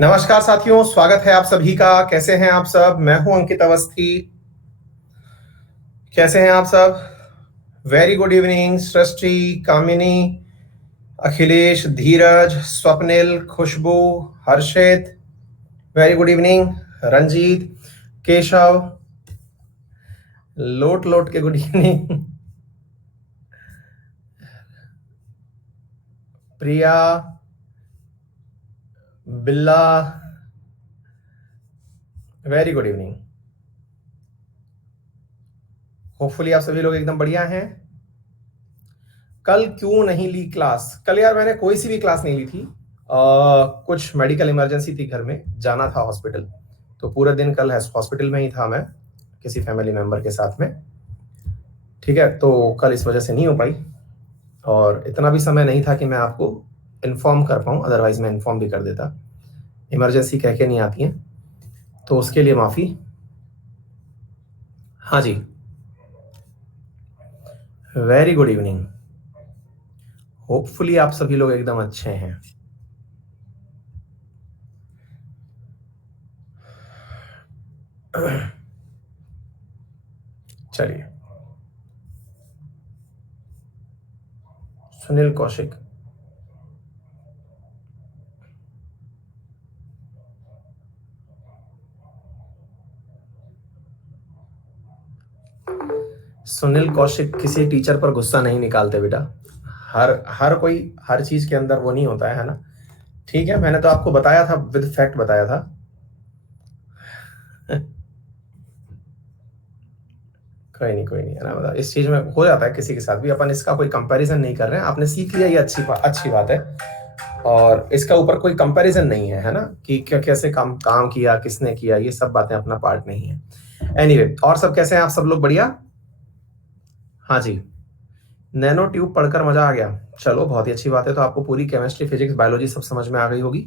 नमस्कार साथियों, स्वागत है आप सभी का। कैसे हैं आप सब? मैं हूं अंकित अवस्थी। कैसे हैं आप सब? Very good evening Srishti, Kamini, Akhilesh, Dheeraj, Swapnil, Khushboo, Harshit. Very good evening. Ranjeet, Keshav, लोट लोट के गुड इवनिंग। प्रिया, बिल्ला, वेरी गुड इवनिंग। होपफुली आप सभी लोग एकदम बढ़िया हैं। कल क्यों नहीं ली क्लास? कल यार मैंने कोई सी भी क्लास नहीं ली थी। कुछ मेडिकल इमरजेंसी थी, घर में जाना था हॉस्पिटल, तो पूरा दिन कल हॉस्पिटल में ही था मैं, किसी फैमिली मेंबर के साथ में। ठीक है, तो कल इस वजह से नहीं हो पाई, और इतना भी समय नहीं था कि मैं आपको इन्फॉर्म कर पाऊँ, अदरवाइज मैं इन्फॉर्म भी कर देता। इमरजेंसी कह के नहीं आती हैं, तो उसके लिए माफ़ी। हाँ जी, वेरी गुड इवनिंग। होपफुली आप सभी लोग एकदम अच्छे हैं। चलिए, सुनील कौशिक, सुनील कौशिक किसी टीचर पर गुस्सा नहीं निकालते बेटा। हर हर कोई हर चीज के अंदर वो नहीं होता है ना। ठीक है, मैंने तो आपको बताया था, विद फैक्ट बताया था। कोई नहीं है ना, मतलब इस चीज में हो जाता है किसी के साथ भी। अपन इसका कोई कंपैरिजन नहीं कर रहे हैं, आपने सीख लिया, ये अच्छी बात है। और इसका ऊपर कोई कंपैरिजन नहीं है ना, कि क्या कैसे काम काम किया, किसने किया, ये सब बातें अपना पार्ट नहीं है। एनीवे, और सब कैसे हैं आप सब लोग? बढ़िया। हाँ जी, नैनो ट्यूब पढ़कर मजा आ गया। चलो, बहुत ही अच्छी बात है। तो आपको पूरी केमिस्ट्री, फिजिक्स, बायोलॉजी सब समझ में आ गई होगी।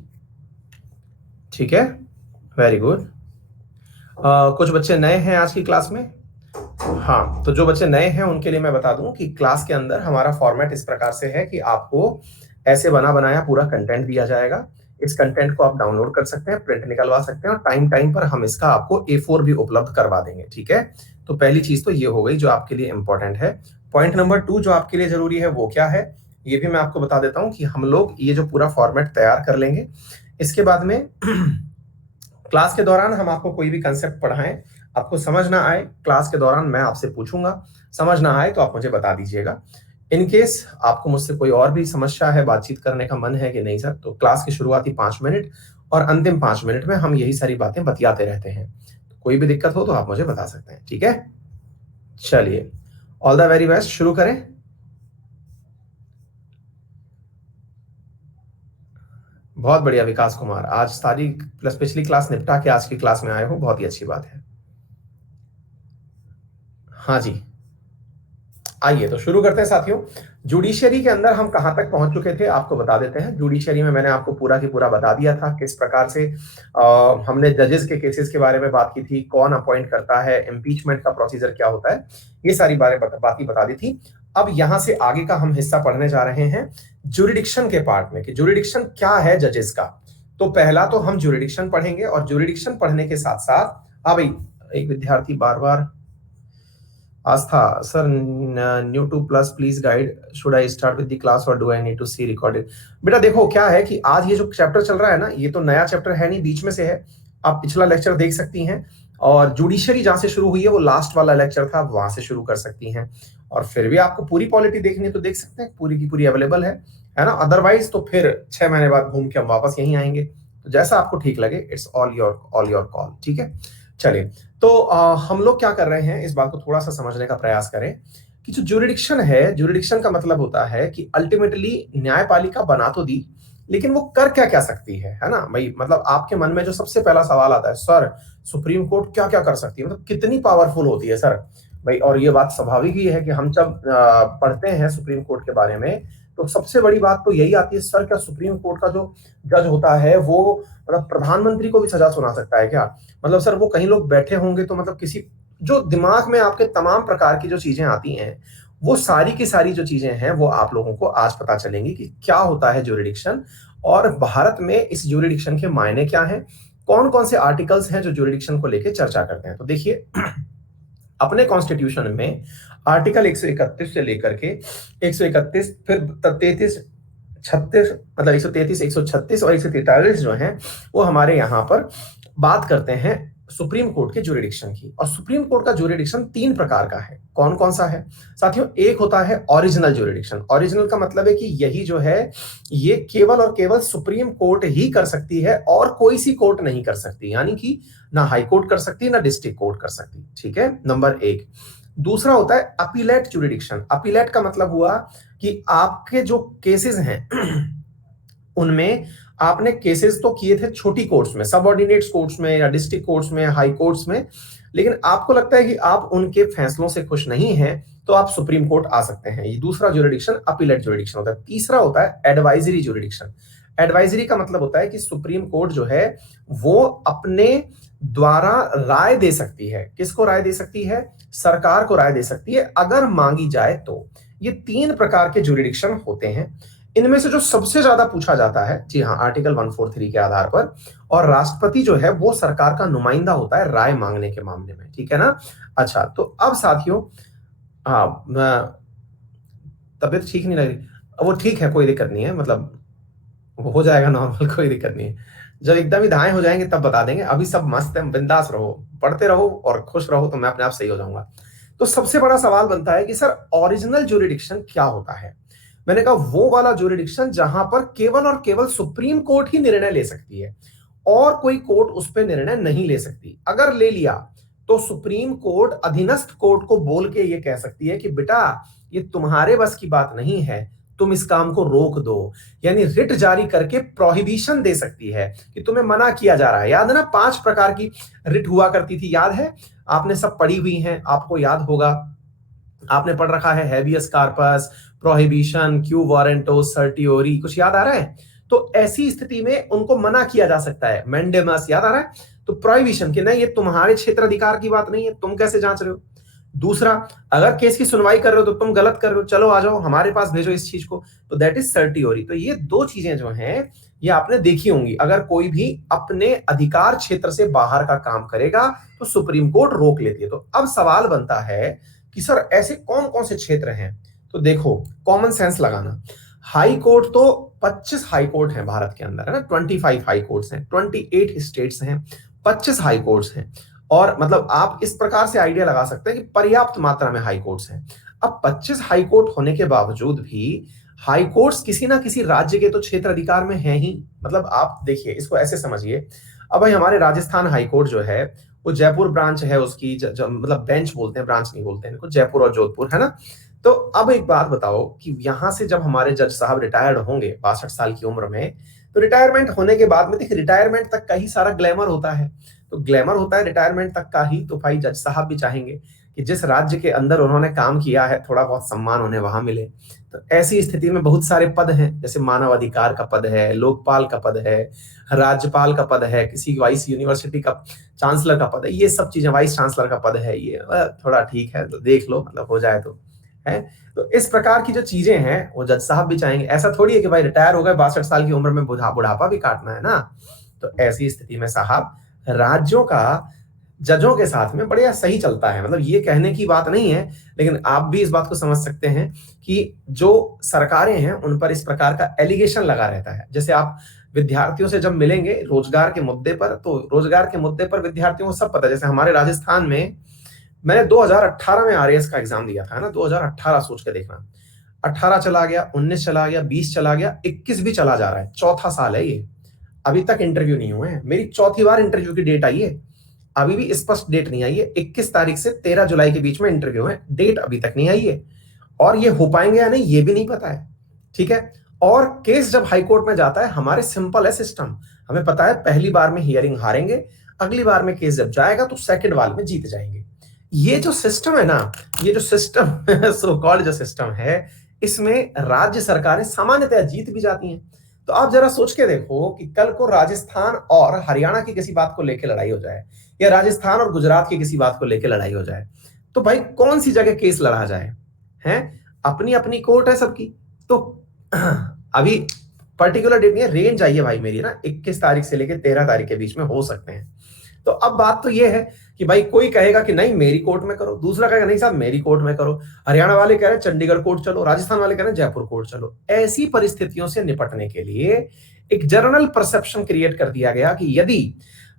ठीक है, वेरी गुड। कुछ बच्चे नए हैं आज की क्लास में। हाँ, तो जो बच्चे नए हैं उनके लिए मैं बता दूं कि क्लास के अंदर हमारा फॉर्मेट इस प्रकार से है कि आपको ऐसे बना बनाया पूरा कंटेंट दिया जाएगा। इस कंटेंट को आप डाउनलोड कर सकते हैं, प्रिंट निकलवा सकते हैं, और टाइम टाइम पर हम इसका आपको A4 भी उपलब्ध करवा देंगे। ठीक है, तो पहली चीज तो ये हो गई जो आपके लिए इंपॉर्टेंट है। पॉइंट नंबर 2 जो आपके लिए जरूरी है वो क्या है, ये भी मैं आपको बता देता हूं कि हम लोग ये जो पूरा फॉर्मेट तैयार कर लेंगे, इसके बाद में क्लास के दौरान हम आपको कोई भी कंसेप्ट पढ़ाएं, आपको समझ ना आए, क्लास के दौरान मैं आपसे पूछूंगा, समझ ना आए तो आप मुझे बता दीजिएगा। इन केस आपको मुझसे कोई और भी समस्या है, बातचीत करने का मन है कि नहीं सर, तो क्लास की शुरुआती 5 मिनट और अंतिम 5 मिनट में हम यही सारी बातें बतियाते रहते हैं। तो कोई भी दिक्कत हो तो आप मुझे बता सकते हैं। ठीक है, चलिए, ऑल द वेरी बेस्ट। शुरू करें। बहुत बढ़िया विकास कुमार, आज सारी प्लस पिछली क्लास निपटा के आज की क्लास में आए हो, बहुत ही अच्छी बात है। हाँ जी, आइए तो शुरू करते हैं साथियों। जुडिशरी के अंदर हम कहां तक पहुंच चुके थे आपको बता देते हैं। जुडिशरी में मैंने आपको पूरा की पूरा बता दिया था किस प्रकार से हमने जजेस के केसेस के बारे में बात की थी, कौन अपॉइंट करता है, इम्पीचमेंट का प्रोसीजर क्या होता है, ये सारी बातें बता दी थी। अब यहां से आगे का हम हिस्सा पढ़ने जा रहे हैं जुरिडिक्शन के पार्ट में, कि जुरिडिक्शन क्या है जजेस का। तो पहला तो हम जुरिडिक्शन पढ़ेंगे, और जुरिडिक्शन पढ़ने के साथ साथ, हाँ भाई, एक विद्यार्थी बार बार, Astha sir, new to plus please guide, should I start with the class और do I need to see recorded? बेटा देखो क्या है कि आज ये जो चैप्टर चल रहा है ना, ये तो नया चैप्टर है नहीं, बीच में से है। आप पिछला लेक्चर देख सकती हैं, और जुडिशरी जहां से शुरू हुई है वो लास्ट वाला लेक्चर था, आप वहां से शुरू कर सकती हैं। और फिर भी आपको पूरी पॉलिटी देखनी है तो देख सकते हैं, पूरी की पूरी अवेलेबल है ना। अदरवाइज तो फिर 6 महीने बाद घूम के हम वापस यहीं आएंगे। तो जैसा आपको ठीक लगे, इट्स ऑल योर कॉल। ठीक है, चलिए। तो हम लोग क्या कर रहे हैं, इस बात को थोड़ा सा समझने का प्रयास करें कि जो जुरिडिक्शन है, जुरिडिक्शन का मतलब होता है कि अल्टीमेटली न्यायपालिका बना तो दी, लेकिन वो कर क्या क्या सकती है ना भाई। मतलब आपके मन में जो सबसे पहला सवाल आता है, सर सुप्रीम कोर्ट क्या क्या कर सकती है, मतलब कितनी पावरफुल होती है सर भाई। और ये बात स्वाभाविक ही है कि हम जब पढ़ते हैं सुप्रीम कोर्ट के बारे में, तो सबसे बड़ी बात तो यही आती है, सर क्या सुप्रीम कोर्ट का जो जज होता है वो मतलब प्रधानमंत्री को भी सजा सुना सकता है क्या? मतलब सर वो कहीं लोग बैठे होंगे तो मतलब किसी, जो दिमाग में आपके तमाम प्रकार की जो चीजें आती हैं वो सारी की सारी जो चीजें हैं वो आप लोगों को आज पता चलेंगी कि क्या होता है ज्यूरिडिक्शन और भारत में इस ज्यूरिडिक्शन के मायने क्या हैं, कौन कौन से आर्टिकल्स हैं जो ज्यूरिडिक्शन को लेकर चर्चा करते हैं। तो देखिए अपने कॉन्स्टिट्यूशन में आर्टिकल 131 से लेकर के 131 फिर 33 36 मतलब 133 136 और 143 जो हैं वो हमारे यहाँ पर बात करते हैं सुप्रीम कोर्ट के ज्यूरिडिक्शन की। और सुप्रीम कोर्ट का ज्यूरिडिक्शन 3 प्रकार का है। कौन कौन सा है साथियों? एक होता है ओरिजिनल ज्यूरिडिक्शन। ओरिजिनल का मतलब है कि यही जो है ये केवल और केवल सुप्रीम कोर्ट ही कर सकती है और कोई सी कोर्ट नहीं कर सकती, यानी कि ना हाई कोर्ट कर सकती ना डिस्ट्रिक्ट कोर्ट कर सकती। ठीक है, नंबर 1। दूसरा होता है अपीलेट ज्यूरिडिक्शन। अपीलेट का मतलब हुआ कि आपके जो केसेस हैं उनमें आपने केसेस तो किए थे छोटी कोर्ट्स में, सबऑर्डिनेट्स कोर्ट्स में या डिस्ट्रिक्ट कोर्ट्स में, हाई कोर्ट्स में, लेकिन आपको लगता है कि आप उनके फैसलों से खुश नहीं हैं तो आप सुप्रीम कोर्ट आ सकते हैं। ये दूसरा ज्यूरिडिक्शन अपीलेट ज्यूरिडिक्शन होता है। तीसरा होता है एडवाइजरी ज्यूरिडिक्शन। एडवाइजरी का मतलब होता है कि सुप्रीम कोर्ट जो है वो अपने द्वारा राय दे सकती है। किसको राय दे सकती है? सरकार को राय दे सकती है अगर मांगी जाए तो। ये 3 प्रकार के ज्यूरिडिक्शन होते हैं। इनमें से जो सबसे ज्यादा पूछा जाता है, जी हाँ, आर्टिकल 143 के आधार पर, और राष्ट्रपति जो है वो सरकार का नुमाइंदा होता है राय मांगने के मामले में। ठीक है ना? अच्छा, तो अब साथियों, हाँ, तबीयत ठीक नहीं लग रही, वो ठीक है, कोई दिक्कत नहीं है, मतलब वो हो जाएगा नॉर्मल, कोई दिक्कत नहीं है। जब एकदम ही दाएं हो जाएंगे तब बता देंगे। अभी सब मस्त है, बिंदास रहो, पढ़ते रहो और खुश रहो, तो मैं अपने आप सही हो जाऊंगा। तो सबसे बड़ा सवाल बनता है कि सर ओरिजिनल ज्यूरिडिक्शन क्या होता है? मैंने कहा वो वाला ज्यूरिडिक्शन जहां पर केवल और केवल सुप्रीम कोर्ट ही निर्णय ले सकती है और कोई कोर्ट उस पर निर्णय नहीं ले सकती। अगर ले लिया तो सुप्रीम कोर्ट अधीनस्थ कोर्ट को बोल के ये कह सकती है कि बेटा ये तुम्हारे बस की बात नहीं है, तुम इस काम को रोक दो। यानी रिट जारी करके प्रोहिबिशन दे सकती है कि तुम्हें मना किया जा रहा है। याद है ना 5 प्रकार की रिट हुआ करती थी, याद है? आपने सब पढ़ी हुई हैं, आपको याद होगा, आपने पढ़ रखा है habeas corpus, prohibition, quo warranto, certiorari, कुछ याद आ रहा है? तो ऐसी स्थिति में उनको मना किया जा सकता है। मैंडेमस, याद आ रहा है? तो प्रोहिबिशन कि नहीं, ये तुम्हारे क्षेत्र अधिकार की बात नहीं है, तुम कैसे जांच रहे हो। दूसरा, अगर केस की सुनवाई कर रहे हो तो तुम गलत कर रहे हो, चलो आ जाओ हमारे पास भेजो इस चीज को, तो दैट इज सर्टियोरी। तो ये 2 चीजें जो हैं ये आपने देखी होंगी। अगर कोई भी अपने अधिकार क्षेत्र से बाहर का काम करेगा तो सुप्रीम कोर्ट रोक लेती है। तो अब सवाल बनता है कि सर ऐसे कौन कौन से क्षेत्र हैं? तो देखो, कॉमन सेंस लगाना। हाई कोर्ट तो 25 हाई कोर्ट हैं भारत के अंदर, है ना? 25 हाई कोर्ट्स हैं, 28 स्टेट्स हैं, 25 हाई कोर्ट्स हैं। और मतलब आप इस प्रकार से आइडिया लगा सकते हैं कि पर्याप्त मात्रा में हाई कोर्ट्स हैं। अब 25 हाई कोर्ट होने के बावजूद भी हाई कोर्ट्स किसी ना किसी राज्य के तो क्षेत्र अधिकार में है ही। मतलब आप देखिए, इसको ऐसे समझिए, अब भाई हमारे राजस्थान हाई कोर्ट जो है वो जयपुर ब्रांच है उसकी, मतलब बेंच बोलते हैं, ब्रांच नहीं बोलते हैं, जयपुर और जोधपुर, है ना? तो अब एक बात बताओ कि यहां से जब हमारे जज साहब रिटायर्ड होंगे 62 साल की उम्र में, तो रिटायरमेंट होने के बाद में देखिए, रिटायरमेंट तक का ही सारा ग्लैमर होता है। तो ग्लैमर होता है रिटायरमेंट तक का ही, तो भाई जज साहब भी चाहेंगे कि जिस राज्य के अंदर उन्होंने काम किया है थोड़ा बहुत सम्मान उन्हें वहां मिले। तो ऐसी स्थिति में बहुत सारे पद हैं, जैसे मानव अधिकार का पद है, लोकपाल का पद है, राज्यपाल का पद है, किसी वाइस यूनिवर्सिटी का चांसलर का पद है, ये सब चीजें, वाइस चांसलर का पद है, ये थोड़ा ठीक है, तो देख लो, मतलब हो जाए तो है। तो इस प्रकार की जो चीजें हैं वो जज साहब भी चाहेंगे। ऐसा थोड़ी है कि भाई रिटायर हो गए 62 साल की उम्र में, बुढ़ापा भी काटना है ना। तो ऐसी स्थिति में साहब राज्यों का जजों के साथ में बढ़िया सही चलता है। मतलब ये कहने की बात नहीं है, लेकिन आप भी इस बात को समझ सकते हैं कि जो सरकारें हैं उन पर इस प्रकार का एलिगेशन लगा रहता है। जैसे आप विद्यार्थियों से जब मिलेंगे रोजगार के मुद्दे पर, तो रोजगार के मुद्दे पर विद्यार्थियों को सब पता है। जैसे हमारे राजस्थान में मैंने 2018 में आरएएस का एग्जाम दिया था ना, 2018 सोच के देखना, 18 चला गया, 19 चला गया, 20 चला गया, 21 भी चला जा रहा है, चौथा साल है ये, अभी तक इंटरव्यू नहीं हुए हैं। मेरी चौथी बार इंटरव्यू की डेट आई है, अभी भी स्पष्ट डेट नहीं आई है। 21 तारीख से 13 जुलाई के बीच में इंटरव्यू है, डेट अभी तक नहीं आई है, और ये हो पाएंगे या नहीं ये भी नहीं पता है। ठीक है, और केस जब हाईकोर्ट में जाता है, हमारे सिंपल है सिस्टम, हमें पता है पहली बार में हियरिंग हारेंगे, अगली बार में केस जब जाएगा तो सेकंड वार में जीत जाएंगे। ये जो सिस्टम है ना, ये जो सिस्टम सो कॉल्ड जो सिस्टम है, इसमें राज्य सरकारें सामान्यतः जीत भी जाती हैं। तो आप जरा सोच के देखो कि कल को राजस्थान और हरियाणा की किसी बात को लेकर लड़ाई हो जाए, या राजस्थान और गुजरात की किसी बात को लेकर लड़ाई हो जाए, तो भाई कौन सी जगह केस लड़ा जाए, हैं, अपनी अपनी कोर्ट है सबकी। तो अभी पर्टिकुलर डेट नहीं है, रेंज आई है भाई मेरी ना 21 तारीख से लेकर 13 तारीख के बीच में हो सकते हैं। तो अब बात तो ये है कि भाई कोई कहेगा कि नहीं मेरी कोर्ट में करो, दूसरा कहेगा नहीं साहब मेरी कोर्ट में करो, हरियाणा वाले कह रहे हैं चंडीगढ़ कोर्ट चलो, राजस्थान वाले कह रहे हैं जयपुर कोर्ट चलो। ऐसी परिस्थितियों से निपटने के लिए एक जनरल परसेप्शन क्रिएट कर दिया गया कि यदि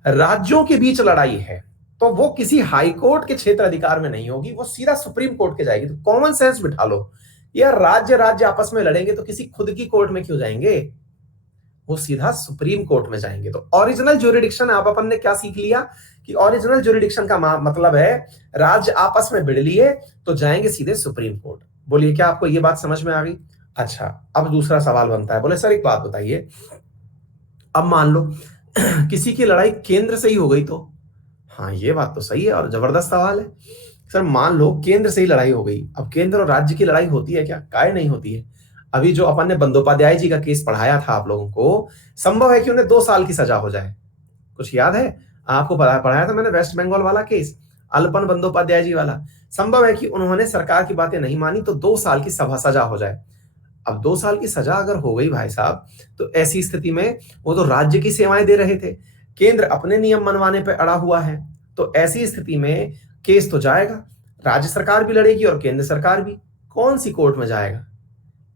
राज्यों के बीच लड़ाई है तो वो किसी हाई कोर्ट के क्षेत्र अधिकार में नहीं होगी, वो सीधा सुप्रीम कोर्ट के जाएगी। तो कॉमन सेंस बिठा लो यार, राज्य राज्य आपस में लड़ेंगे तो किसी खुद की कोर्ट में क्यों जाएंगे, वो सीधा सुप्रीम कोर्ट में जाएंगे। तो ओरिजिनल ज्यूरिडिक्शन आप अपन ने क्या सीख लिया कि ओरिजिनल ज्यूरिडिक्शन का मतलब है राज्य आपस में भिड़ लिए तो जाएंगे सीधे सुप्रीम कोर्ट। बोलिए क्या आपको ये बात समझ में आ गई? अच्छा, अब दूसरा सवाल बनता है, बोले सर एक बात बताइए, अब मान लो किसी की लड़ाई केंद्र से ही हो गई तो? हाँ ये बात तो सही है और जबरदस्त सवाल है। सर मान लो केंद्र से ही लड़ाई हो गई, अब केंद्र और राज्य की लड़ाई होती है क्या? काहे नहीं होती है। अभी जो अपन ने बंदोपाध्याय जी का केस पढ़ाया था आप लोगों को, संभव है कि उन्हें 2 साल की सजा हो जाए। कुछ याद है आपको? पढ़ाया था मैंने वेस्ट बंगाल वाला केस, अल्पन बंदोपाध्याय जी वाला। संभव है कि उन्होंने सरकार की बातें नहीं मानी तो 2 साल की सजा हो जाए। अब 2 साल की सजा अगर हो गई भाई साहब, तो ऐसी स्थिति में वो तो राज्य की सेवाएं दे रहे थे, केंद्र अपने नियम मनवाने पे अड़ा हुआ है, तो ऐसी स्थिति में केस तो जाएगा, राज्य सरकार भी लड़ेगी और केंद्र सरकार भी। कौन सी कोर्ट में जाएगा?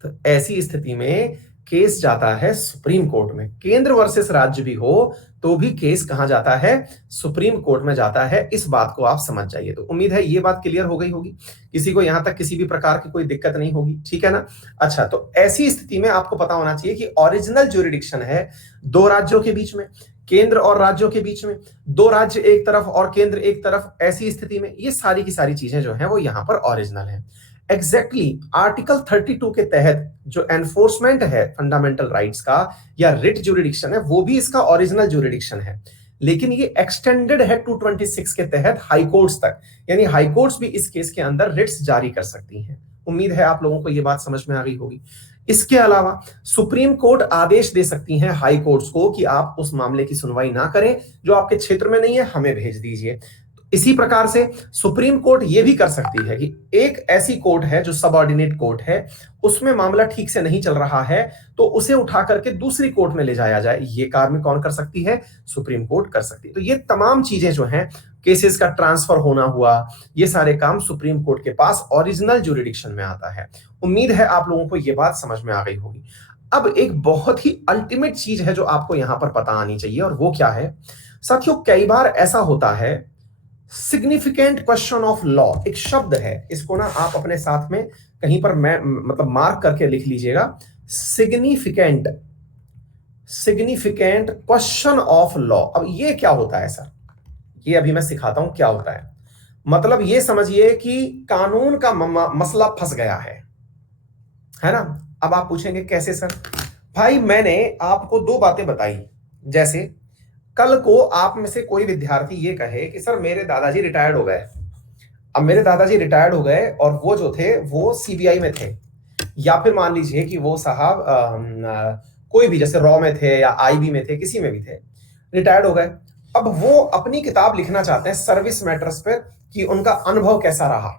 तो ऐसी स्थिति में केस जाता है सुप्रीम कोर्ट में। केंद्र वर्सेस राज्य भी हो तो भी केस कहां जाता है? सुप्रीम कोर्ट में जाता है। इस बात को आप समझ जाइए। तो उम्मीद है ये बात क्लियर हो गई होगी, किसी को यहां तक किसी भी प्रकार की कोई दिक्कत नहीं होगी, ठीक है ना? अच्छा, तो ऐसी स्थिति में आपको पता होना चाहिए कि ओरिजिनल ज्यूरिडिक्शन है 2 राज्यों के बीच में, केंद्र और राज्यों के बीच में, 2 राज्य एक तरफ और केंद्र एक तरफ। ऐसी स्थिति में ये सारी की सारी चीजें जो है वो यहां पर ओरिजिनल है। एग्जैक्टली आर्टिकल 32 के तहत जो एनफोर्समेंट है फंडामेंटल राइट्स का या रिट ज्यूरिडिक्शन है, वो भी इसका ओरिजिनल ज्यूरिडिक्शन है, लेकिन ये एक्सटेंडेड है 226 के तहत हाई कोर्ट्स तक, यानी हाई कोर्ट्स भी इस केस के अंदर रिट्स जारी कर सकती हैं। उम्मीद है आप लोगों को ये बात समझ में आ गई होगी। इसके अलावा सुप्रीम कोर्ट आदेश दे सकती है हाई कोर्ट्स को कि आप उस मामले की सुनवाई ना करें जो आपके क्षेत्र में नहीं है, हमें भेज दीजिए। इसी प्रकार से सुप्रीम कोर्ट यह भी कर सकती है कि एक ऐसी कोर्ट है जो सबऑर्डिनेट कोर्ट है, उसमें मामला ठीक से नहीं चल रहा है तो उसे उठा करके दूसरी कोर्ट में ले जाया जाए। ये कार्य कौन कर सकती है? सुप्रीम कोर्ट कर सकती है। तो ये तमाम चीजें जो हैं, केसेस का ट्रांसफर होना हुआ, ये सारे काम सुप्रीम कोर्ट के पास ओरिजिनल ज्यूरिडिक्शन में आता है। उम्मीद है आप लोगों को ये बात समझ में आ गई होगी। अब एक बहुत ही अल्टीमेट चीज है जो आपको यहां पर पता आनी चाहिए, और वो क्या है साथियों? कई बार ऐसा होता है, सिग्निफिकेंट क्वेश्चन ऑफ लॉ एक शब्द है, इसको ना आप अपने साथ में कहीं पर मैं मतलब मार्क करके लिख लीजिएगा। Significant significant question of law. अब ये क्या होता है सर? ये अभी मैं सिखाता हूं क्या होता है। मतलब ये समझिए कि कानून का मसला फंस गया है ना? अब आप पूछेंगे कैसे सर? भाई मैंने आपको 2 बातें बताई, जैसे कल को आप में से कोई विद्यार्थी ये कहे कि सर मेरे दादाजी रिटायर्ड हो गए। अब मेरे दादाजी रिटायर्ड हो गए और वो जो थे वो सीबीआई में थे, या फिर मान लीजिए कि वो साहब कोई भी जैसे रॉ में थे या आईबी में थे, किसी में भी थे, रिटायर्ड हो गए। अब वो अपनी किताब लिखना चाहते हैं सर्विस मैटर्स पर कि उनका अनुभव कैसा रहा।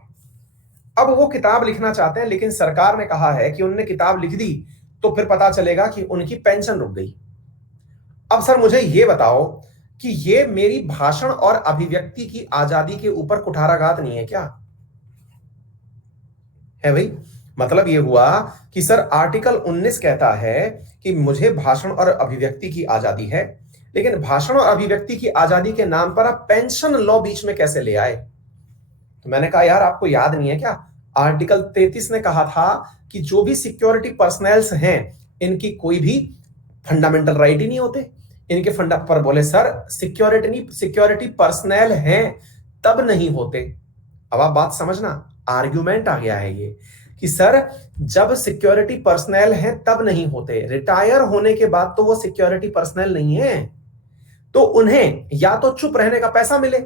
अब वो किताब लिखना चाहते हैं, लेकिन सरकार ने कहा है कि उन्होंने किताब लिख दी तो फिर पता चलेगा कि उनकी पेंशन रुक गई। अब सर मुझे ये बताओ कि ये मेरी भाषण और अभिव्यक्ति की आजादी के ऊपर कुठाराघात नहीं है क्या? है भाई? मतलब ये हुआ कि सर आर्टिकल 19 कहता है कि मुझे भाषण और अभिव्यक्ति की आजादी है, लेकिन भाषण और अभिव्यक्ति की आजादी के नाम पर आप पेंशन लॉ बीच में कैसे ले आए? तो मैंने कहा यार आपको याद नहीं है क्या? आर्टिकल 33 ने कहा था कि जो भी सिक्योरिटी पर्सनल्स हैं, इनकी कोई भी फंडामेंटल राइट ही नहीं होते इनके फंडा पर। बोले सर सिक्योरिटी पर्सनल हैं तब नहीं होते। अब आप बात समझना, आर्ग्यूमेंट आ गया है ये कि सर जब सिक्योरिटी पर्सनल हैं तब नहीं होते, रिटायर होने के बाद तो वो सिक्योरिटी पर्सनल नहीं है, तो उन्हें या तो चुप रहने का पैसा मिले,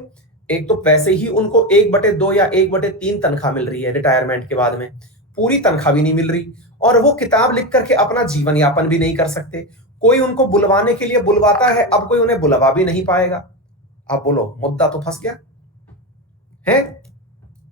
एक तो वैसे ही उनको 1/2 या 1/3 तनख्वाह मिल रही है रिटायरमेंट के बाद में, पूरी तनख्वाह भी नहीं मिल रही, और वो किताब लिख करके अपना जीवन यापन भी नहीं कर सकते। कोई उनको बुलवाने के लिए बुलवाता है, अब कोई उन्हें बुलवा भी नहीं पाएगा। अब बोलो मुद्दा तो फंस गया है।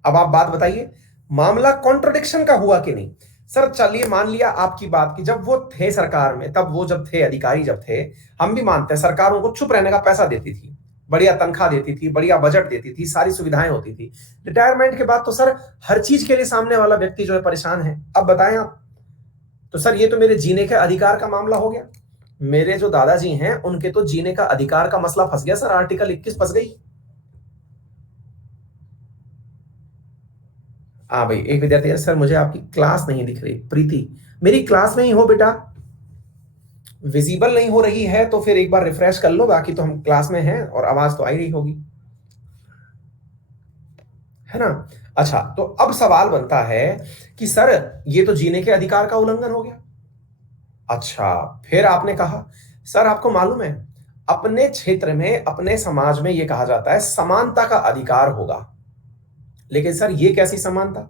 अब आप बात बताइए, मामला कॉन्ट्रडिक्शन का हुआ कि नहीं? सर चलिए मान लिया आपकी बात की जब वो थे सरकार में, तब वो जब थे अधिकारी जब थे, हम भी मानते हैं सरकार उनको चुप रहने का पैसा देती थी, बढ़िया तनख्वाह देती थी, बढ़िया बजट देती थी, सारी सुविधाएं होती थी। रिटायरमेंट के बाद तो सर हर चीज के लिए सामने वाला व्यक्ति जो है परेशान है। अब बताएं आप, तो सर ये तो मेरे जीने के अधिकार का मामला हो गया। मेरे जो दादाजी हैं उनके तो जीने का अधिकार का मसला फंस गया सर, आर्टिकल 21 फंस गई। हाँ भाई, एक विद्यार्थी है, सर मुझे आपकी क्लास नहीं दिख रही। प्रीति, मेरी क्लास में ही हो बेटा, विजिबल नहीं हो रही है तो फिर एक बार रिफ्रेश कर लो, बाकी तो हम क्लास में हैं और आवाज तो आ ही रही होगी, है ना? अच्छा, तो अब सवाल बनता है कि सर ये तो जीने के अधिकार का उल्लंघन हो गया। अच्छा, फिर आपने कहा सर आपको मालूम है अपने क्षेत्र में, अपने समाज में यह कहा जाता है समानता का अधिकार होगा। लेकिन सर ये कैसी समानता,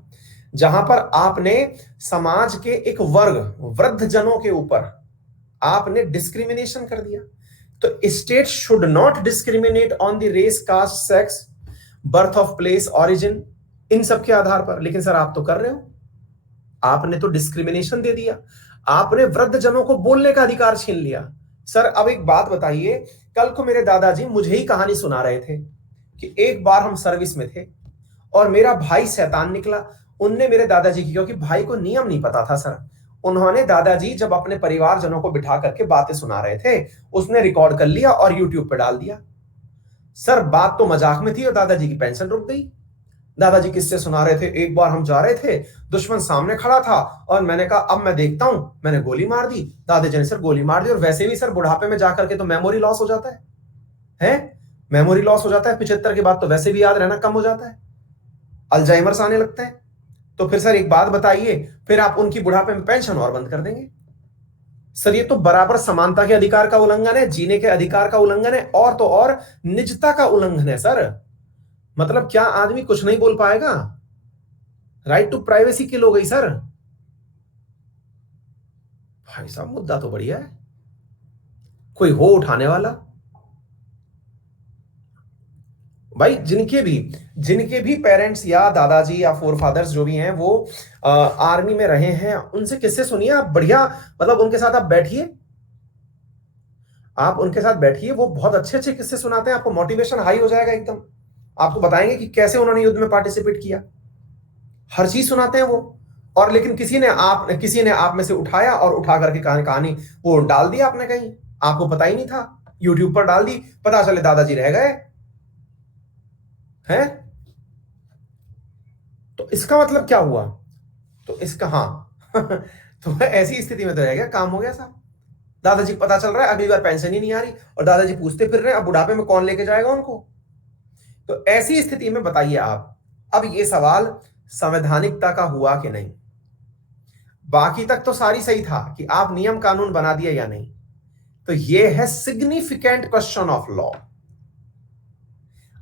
जहां पर आपने समाज के एक वर्ग वृद्ध जनों के ऊपर आपने डिस्क्रिमिनेशन कर दिया। तो state should not discriminate on the race, caste, sex, birth of place, origin, इन सब के आधार पर। लेकिन सर आप तो कर रहे हो, आपने तो डिस्क्रिमिनेशन दे दिया, आपने वृद्ध जनों को बोलने का अधिकार छीन लिया। सर अब एक बात बताइए, कल को मेरे दादाजी मुझे ही कहानी सुना रहे थे कि एक बार हम सर्विस में थे और मेरा भाई शैतान निकला। उनने मेरे दादाजी की, क्योंकि भाई को नियम नहीं पता था सर, उन्होंने दादाजी जब अपने परिवारजनों को बिठा करके बातें सुना रहे थे, उसने रिकॉर्ड कर लिया और यूट्यूब पे डाल दिया। सर बात तो मजाक में थी और दादाजी की पेंशन रुक गई। दादाजी किससे सुना रहे थे, एक बार हम जा रहे थे, दुश्मन सामने खड़ा था और मैंने कहा अब मैं देखता हूं, मैंने गोली मार दी। दादाजी ने सर गोली मार दी, और वैसे भी सर बुढ़ापे में जाकर के तो मेमोरी लॉस हो जाता है? मेमोरी लॉस हो जाता है 75 के बाद, तो वैसे भी याद रहना कम हो जाता है, अल्जाइमर्स आने लगते हैं। तो फिर सर एक बात बताइए, फिर आप उनकी बुढ़ापे में पेंशन और बंद कर देंगे? सर ये तो बराबर समानता के अधिकार का उल्लंघन है, जीने के अधिकार का उल्लंघन है, और तो और निजता का उल्लंघन है सर। मतलब क्या आदमी कुछ नहीं बोल पाएगा? राइट टू प्राइवेसी किल हो गई सर। भाई साहब मुद्दा तो बढ़िया है, कोई हो उठाने वाला? भाई जिनके भी पेरेंट्स या दादाजी या फोरफादर्स जो भी हैं वो आर्मी में रहे हैं, उनसे किससे सुनिए आप बढ़िया, मतलब उनके साथ आप बैठिए, आप उनके साथ बैठिए, वो बहुत अच्छे अच्छे किस्से सुनाते हैं, आपको मोटिवेशन हाई हो जाएगा एकदम। आपको बताएंगे कि कैसे उन्होंने युद्ध में पार्टिसिपेट किया, हर चीज सुनाते हैं वो। और लेकिन किसी ने आप में से उठाया और उठा करके कहानी वो डाल दिया आपने कहीं, आपको पता ही नहीं था, यूट्यूब पर डाल दी, पता चले दादाजी रह गए हैं। तो इसका मतलब क्या हुआ? तो इसका हाँ तो ऐसी स्थिति में तो रह गया, काम हो गया साहब। दादाजी पता चल रहा है अगली बार पेंशन ही नहीं आ रही, और दादाजी पूछते फिर रहे हैं अब बुढ़ापे में कौन लेके जाएगा उनको। तो ऐसी स्थिति में बताइए आप, अब ये सवाल संवैधानिकता का हुआ कि नहीं? बाकी तक तो सारी सही था कि आप नियम कानून बना दिए या नहीं, तो ये है सिग्निफिकेंट क्वेश्चन ऑफ लॉ।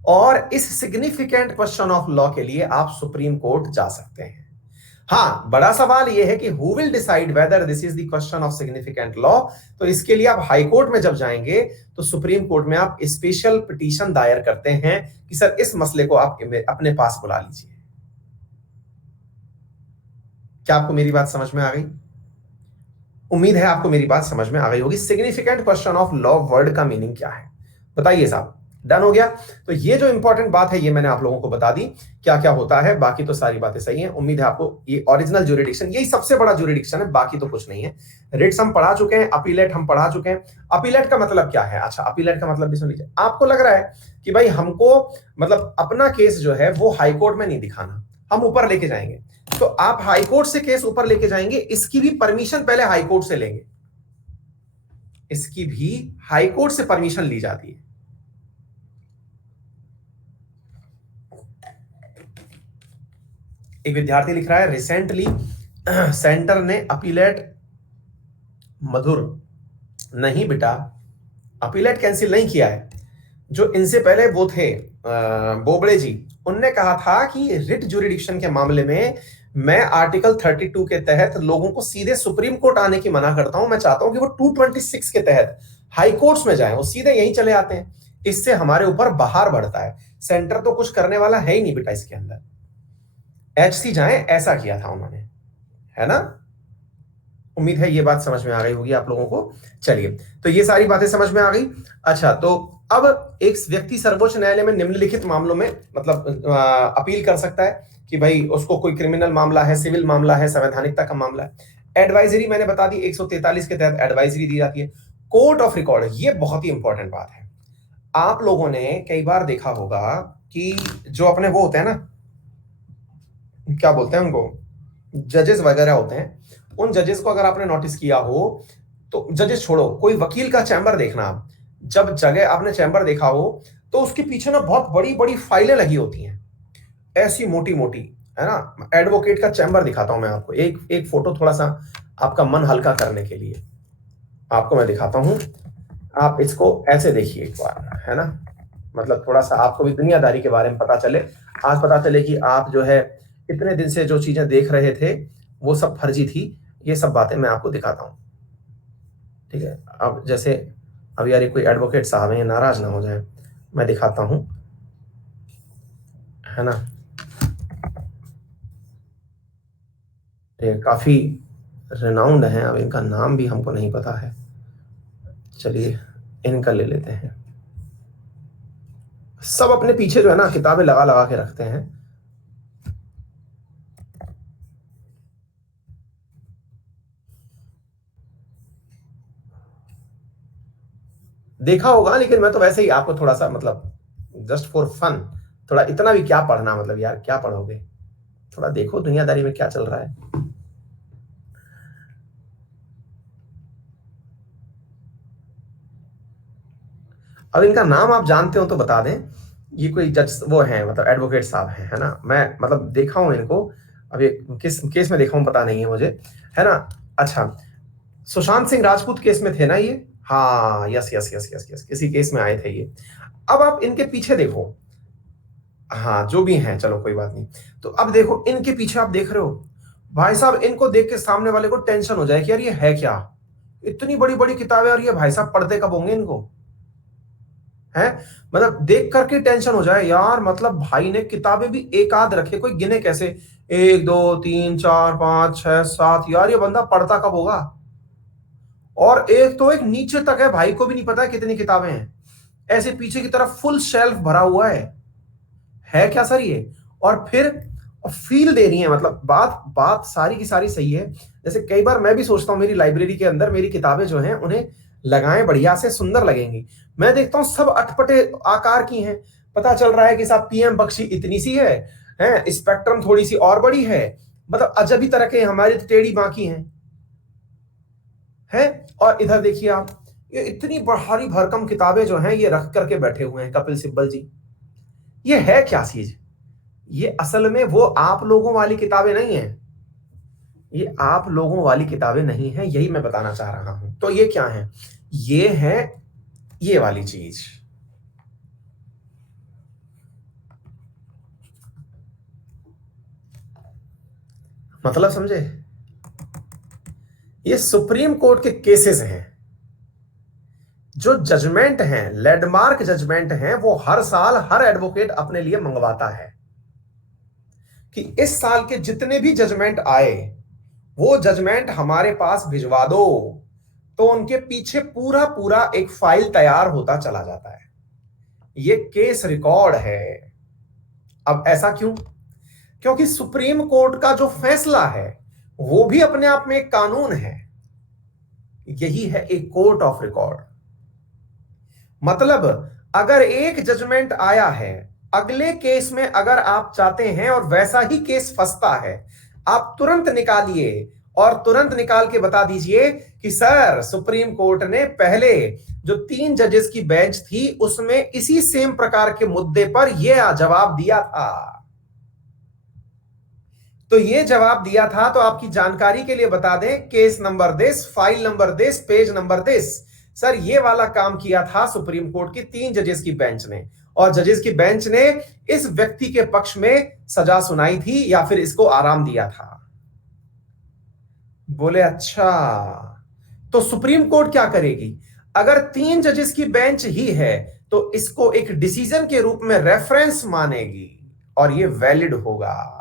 और इस सिग्निफिकेंट क्वेश्चन ऑफ लॉ के लिए आप सुप्रीम कोर्ट जा सकते हैं। हाँ, बड़ा सवाल यह है कि who will decide whether this is the question of significant law. तो इसके लिए आप हाई कोर्ट में जब जाएंगे तो सुप्रीम कोर्ट में आप स्पेशल पिटीशन दायर करते हैं कि सर इस मसले को आप अपने पास बुला लीजिए। क्या आपको मेरी बात समझ में आ गई? उम्मीद है आपको मेरी बात समझ में आ गई होगी। Significant question of law word का मीनिंग क्या है बताइए साहब। डन हो गया? तो ये जो इंपॉर्टेंट बात है ये मैंने आप लोगों को बता दी क्या क्या होता है, बाकी तो सारी बातें सही हैं। उम्मीद है आपको ये ओरिजिनल ज्यूरिडिक्शन, यही सबसे बड़ा ज्यूरिडिक्शन है, बाकी तो कुछ नहीं है। रिट्स हम पढ़ा चुके हैं, अपीलेट हम पढ़ा चुके हैं। अपीलेट का मतलब क्या है? अच्छा, अपीलेट का मतलब भी सुन लीजिए। आपको लग रहा है कि भाई हमको मतलब अपना केस जो है वो हाई कोर्ट में नहीं दिखाना, हम ऊपर लेके जाएंगे, तो आप हाई कोर्ट से केस ऊपर लेके जाएंगे, इसकी भी परमिशन पहले हाई कोर्ट से लेंगे, इसकी भी हाई कोर्ट से परमिशन ली जाती है। एक विद्यार्थी लिख रहा है रिसेंटली सेंटर ने अपीलेट, मधुर नहीं बेटा अपीलेट कैंसिल नहीं किया है। जो इनसे पहले वो थे बोबड़े जी, उनने कहा था कि रिट ज्यूरिडिक्शन के मामले में मैं आर्टिकल 32 के तहत लोगों को सीधे सुप्रीम कोर्ट आने की मना करता हूं। मैं चाहता हूं कि वो 226 के तहत हाई कोर्ट्स में जाएं, वो सीधे यहीं चले आते हैं, इससे हमारे ऊपर बाहर बढ़ता है। सेंटर तो कुछ करने वाला है ही नहीं बेटा इसके अंदर। एचसी जाएं, ऐसा किया था उन्होंने, है ना? उम्मीद है ये बात समझ में आ गई होगी आप लोगों को। चलिए, तो ये सारी बातें समझ में आ गई। अच्छा, तो अब एक व्यक्ति सर्वोच्च न्यायालय में निम्नलिखित मामलों में मतलब अपील कर सकता है कि भाई उसको कोई क्रिमिनल मामला है, सिविल मामला है, संवैधानिकता का मामला है। एडवाइजरी मैंने बता दी, 143 के तहत एडवाइजरी दी जाती है। कोर्ट ऑफ रिकॉर्ड, ये बहुत ही इंपॉर्टेंट बात है। आप लोगों ने कई बार देखा होगा कि जो अपने वो होते हैं ना, क्या बोलते हैं उनको, जजेस वगैरह होते हैं, उन जजेस को अगर आपने नोटिस किया हो, तो जजेस छोड़ो, कोई वकील का चैम्बर देखना आप, जब जगह आपने चैम्बर देखा हो, तो उसके पीछे ना बहुत बड़ी बड़ी फाइलें लगी होती हैं, ऐसी मोटी मोटी, है ना? एडवोकेट का चैम्बर दिखाता हूं मैं आपको, एक एक फोटो, थोड़ा सा आपका मन हल्का करने के लिए आपको मैं दिखाता हूं। आप इसको ऐसे देखिए एक बार, है ना? मतलब थोड़ा सा आपको भी दुनियादारी के बारे में पता चले, आज पता चले कि आप जो है इतने दिन से जो चीजें देख रहे थे वो सब फर्जी थी। ये सब बातें मैं आपको दिखाता हूँ, ठीक है? अब जैसे, अब यार ये कोई एडवोकेट साहब हैं, ये नाराज ना हो जाए, मैं दिखाता हूँ, है ना? ये काफी रिनाउंड हैं, अब इनका नाम भी हमको नहीं पता है। चलिए इनका ले लेते हैं। सब अपने पीछे जो है ना किताबें लगा लगा के रखते हैं। देखा होगा, लेकिन मैं तो वैसे ही आपको थोड़ा सा मतलब जस्ट फॉर फन, थोड़ा, इतना भी क्या पढ़ना, मतलब यार क्या पढ़ोगे, थोड़ा देखो दुनियादारी में क्या चल रहा है। अब इनका नाम आप जानते हो तो बता दें, ये कोई जज वो हैं, मतलब एडवोकेट साहब हैं, है ना? मैं मतलब देखा हूं इनको, अब ये किस केस में देखा हूं पता नहीं है मुझे, है ना? अच्छा, सुशांत सिंह राजपूत केस में थे ना ये? हाँ, yes yes yes yes yes, किसी केस में आए थे ये। अब आप इनके पीछे देखो, हाँ जो भी हैं, चलो कोई बात नहीं। तो अब देखो इनके पीछे, आप देख रहे हो भाई साहब, इनको देख के सामने वाले को टेंशन हो जाए कि यार ये है क्या, इतनी बड़ी बड़ी किताबें, और ये भाई साहब पढ़ते कब होंगे इनको, है? मतलब देख करके टेंशन हो जाए यार, मतलब भाई ने किताबें भी एक आध रखे, कोई गिने कैसे, एक दो तीन चार पांच छह सात, यार ये बंदा पढ़ता कब होगा? और एक तो एक नीचे तक है, भाई को भी नहीं पता है कितनी किताबें हैं, ऐसे पीछे की तरफ फुल शेल्फ भरा हुआ है क्या सर ये? और फिर फील दे रही है, मतलब बात बात सारी की सारी सही है। जैसे कई बार मैं भी सोचता हूँ मेरी लाइब्रेरी के अंदर मेरी किताबें जो हैं उन्हें लगाएं, बढ़िया से सुंदर लगेंगी। मैं देखता हूँ सब अटपटे आकार की हैं, पता चल रहा है कि साहब पीएम बख्शी इतनी सी है, स्पेक्ट्रम थोड़ी सी और बड़ी है, मतलब अजब ही तरह के, हमारी तो टेढ़ी बाकी हैं। और इधर देखिए आप, ये इतनी भारी भरकम किताबें जो हैं ये रख करके बैठे हुए हैं कपिल सिब्बल जी। ये है क्या चीज? ये असल में वो आप लोगों वाली किताबें नहीं है, ये आप लोगों वाली किताबें नहीं है, यही मैं बताना चाह रहा हूं। तो ये क्या है? ये है ये वाली चीज, मतलब समझे? ये सुप्रीम कोर्ट के केसेस हैं, जो जजमेंट हैं, लैंडमार्क जजमेंट हैं, वो हर साल हर एडवोकेट अपने लिए मंगवाता है कि इस साल के जितने भी जजमेंट आए वो जजमेंट हमारे पास भिजवा दो। तो उनके पीछे पूरा पूरा एक फाइल तैयार होता चला जाता है, ये केस रिकॉर्ड है। अब ऐसा क्यों? क्योंकि सुप्रीम कोर्ट का जो फैसला है वो भी अपने आप में एक कानून है, यही है एक कोर्ट ऑफ रिकॉर्ड। मतलब अगर एक जजमेंट आया है, अगले केस में अगर आप चाहते हैं और वैसा ही केस फंसता है, आप तुरंत निकालिए और तुरंत निकाल के बता दीजिए कि सर सुप्रीम कोर्ट ने पहले जो 3 जजेस की बेंच थी उसमें इसी सेम प्रकार के मुद्दे पर यह जवाब दिया था। तो ये जवाब दिया था, तो आपकी जानकारी के लिए बता दें, case number this, file number this, page number this. Sir ये वाला काम किया था सुप्रीम कोर्ट की 3 जजेस की बेंच ने, और जजेस की बेंच ने इस व्यक्ति के पक्ष में सजा सुनाई थी या फिर इसको आराम दिया था। बोले अच्छा, तो सुप्रीम कोर्ट क्या करेगी? अगर 3 जजेस की बेंच ही है तो इसको एक डिसीजन के रूप में रेफरेंस मानेगी और ये वैलिड होगा।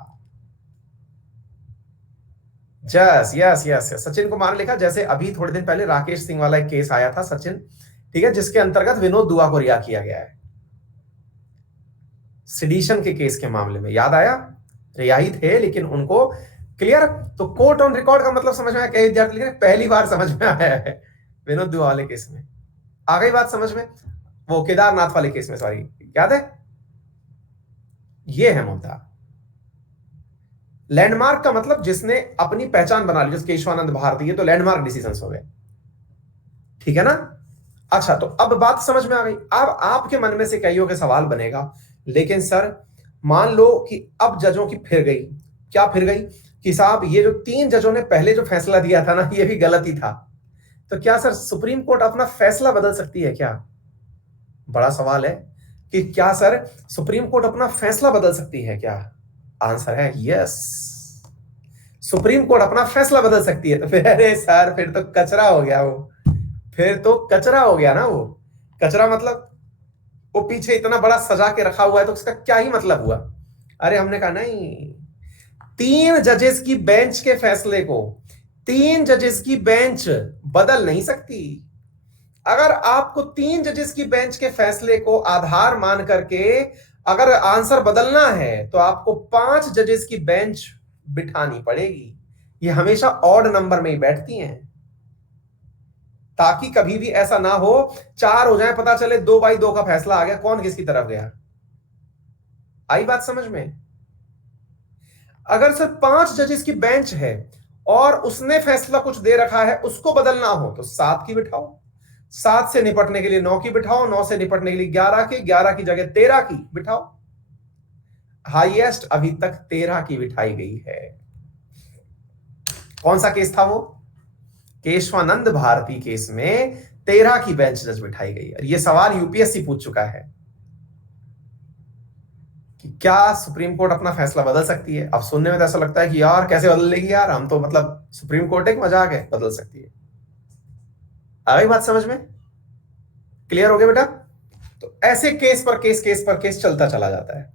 Yes yes yes yes, Sachin Kumar ने लिखा, जैसे अभी थोड़े दिन पहले राकेश सिंह वाला एक केस आया था सचिन, ठीक है, जिसके अंतर्गत विनोद दुआ को रिहा किया गया है सिडिशन के केस के मामले में, याद आया? रिहाई थे लेकिन उनको क्लियर। तो कोर्ट ऑन रिकॉर्ड का मतलब समझ में आया? कई विद्यार्थी लिख रहे हैं पहली बार समझ में आया है विनोद दुआ वाले केस में। आ गई बात समझ में? वो केदारनाथ वाले केस में, सॉरी, याद है? ये है मुद्दा। लैंडमार्क का मतलब जिसने अपनी पहचान बना ली, जैसे केशवानंद भारती, ये तो लैंडमार्क डिसीजंस हो गए, ठीक है ना? अच्छा, तो अब बात समझ में आ गई। अब आपके मन में से कईयों के सवाल बनेगा, लेकिन सर मान लो कि अब जजों की फिर गई, क्या फिर गई कि साहब ये जो 3 जजों ने पहले जो फैसला दिया था ना, ये भी गलत ही था, तो क्या सर सुप्रीम कोर्ट अपना फैसला बदल सकती है क्या? बड़ा सवाल है कि क्या सर सुप्रीम कोर्ट अपना फैसला बदल सकती है क्या? आंसर है यस, सुप्रीम कोर्ट अपना फैसला बदल सकती है। तो फिर अरे सर फिर तो कचरा हो गया वो, फिर तो कचरा हो गया ना वो। कचरा मतलब वो पीछे इतना बड़ा सजा के रखा हुआ है, तो उसका क्या ही मतलब हुआ? अरे हमने कहा नहीं, 3 जजेस की बेंच के फैसले को 3 जजेस की बेंच बदल नहीं सकती। अगर आपको 3 जजेस की बेंच के फैसले को आधार मान करके अगर आंसर बदलना है, तो आपको 5 जजेस की बेंच बिठानी पड़ेगी। ये हमेशा ऑड नंबर में ही बैठती हैं, ताकि कभी भी ऐसा ना हो 4 हो जाए, पता चले 2/2 का फैसला आ गया, कौन किसकी तरफ गया। आई बात समझ में? अगर सिर्फ 5 जजेस की बेंच है और उसने फैसला कुछ दे रखा है, उसको बदलना हो तो 7 की बिठाओ, 7 से निपटने के लिए 9 की बिठाओ, 9 से निपटने के लिए 11 की, 11 की जगह 13 की बिठाओ। हाईएस्ट अभी तक 13 की बिठाई गई है। कौन सा केस था वो? केशवानंद भारती केस में 13 की बेंच जज बिठाई गई। और ये सवाल यूपीएससी पूछ चुका है कि क्या सुप्रीम कोर्ट अपना फैसला बदल सकती है? अब सुनने में तो ऐसा लगता है कि यार कैसे बदल लेगी यार, हम तो मतलब सुप्रीम कोर्ट एक मजाक है, बदल सकती है। आ गई बात समझ में? क्लियर हो गया बेटा? तो ऐसे केस पर केस, केस पर केस चलता चला जाता है।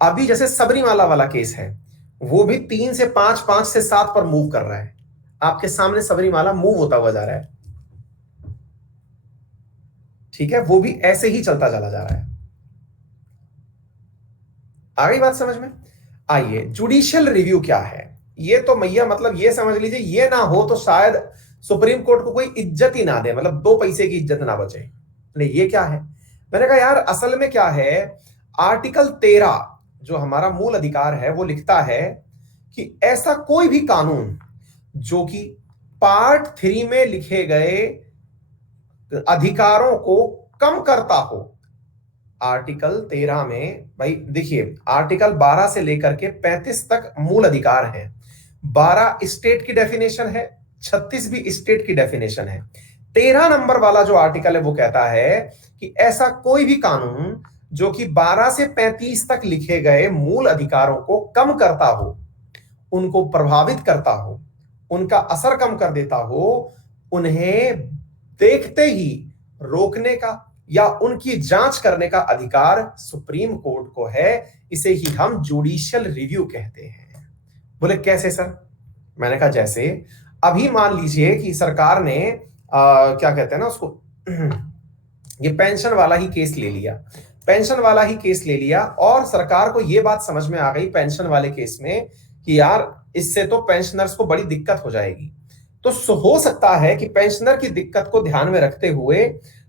अभी जैसे सबरीमाला वाला केस है, वो भी 3 से 5, 5 से 7 पर मूव कर रहा है। आपके सामने सबरीमाला मूव होता हुआ जा रहा है, ठीक है, वो भी ऐसे ही चलता चला जा रहा है। आ गई बात समझ में? आइए, जुडिशियल रिव्यू क्या है? ये तो मैया मतलब ये समझ लीजिए, ये ना हो तो शायद सुप्रीम कोर्ट को कोई इज्जत ही ना दे, मतलब 2 पैसे की इज्जत ना बचे। नहीं, ये क्या है? मैंने कहा यार असल में क्या है, आर्टिकल 13 जो हमारा मूल अधिकार है, वो लिखता है कि ऐसा कोई भी कानून जो कि पार्ट 3 में लिखे गए अधिकारों को कम करता हो। आर्टिकल 13 में भाई देखिए, आर्टिकल 12 से लेकर के 35 तक मूल अधिकार है, 12 स्टेट की डेफिनेशन है, 36 भी स्टेट की डेफिनेशन है। 13 नंबर वाला जो आर्टिकल है वो कहता है कि ऐसा कोई भी कानून जो कि 12 से 35 तक लिखे गए मूल अधिकारों को कम करता हो, उनको प्रभावित करता हो, उनका असर कम कर देता हो, उन्हें देखते ही रोकने का या उनकी जांच करने का अधिकार सुप्रीम कोर्ट को है। इसे ही हम जुडिशियल रिव्यू कहते हैं। बोले कैसे सर? मैंने कहा जैसे अभी मान लीजिए कि सरकार ने क्या कहते हैं ना उसको ये पेंशन वाला ही केस ले लिया, पेंशन वाला ही केस ले लिया, और सरकार को यह बात समझ में आ गई पेंशन वाले केस में कि यार इससे तो पेंशनर्स को बड़ी दिक्कत हो जाएगी। तो हो सकता है कि पेंशनर की दिक्कत को ध्यान में रखते हुए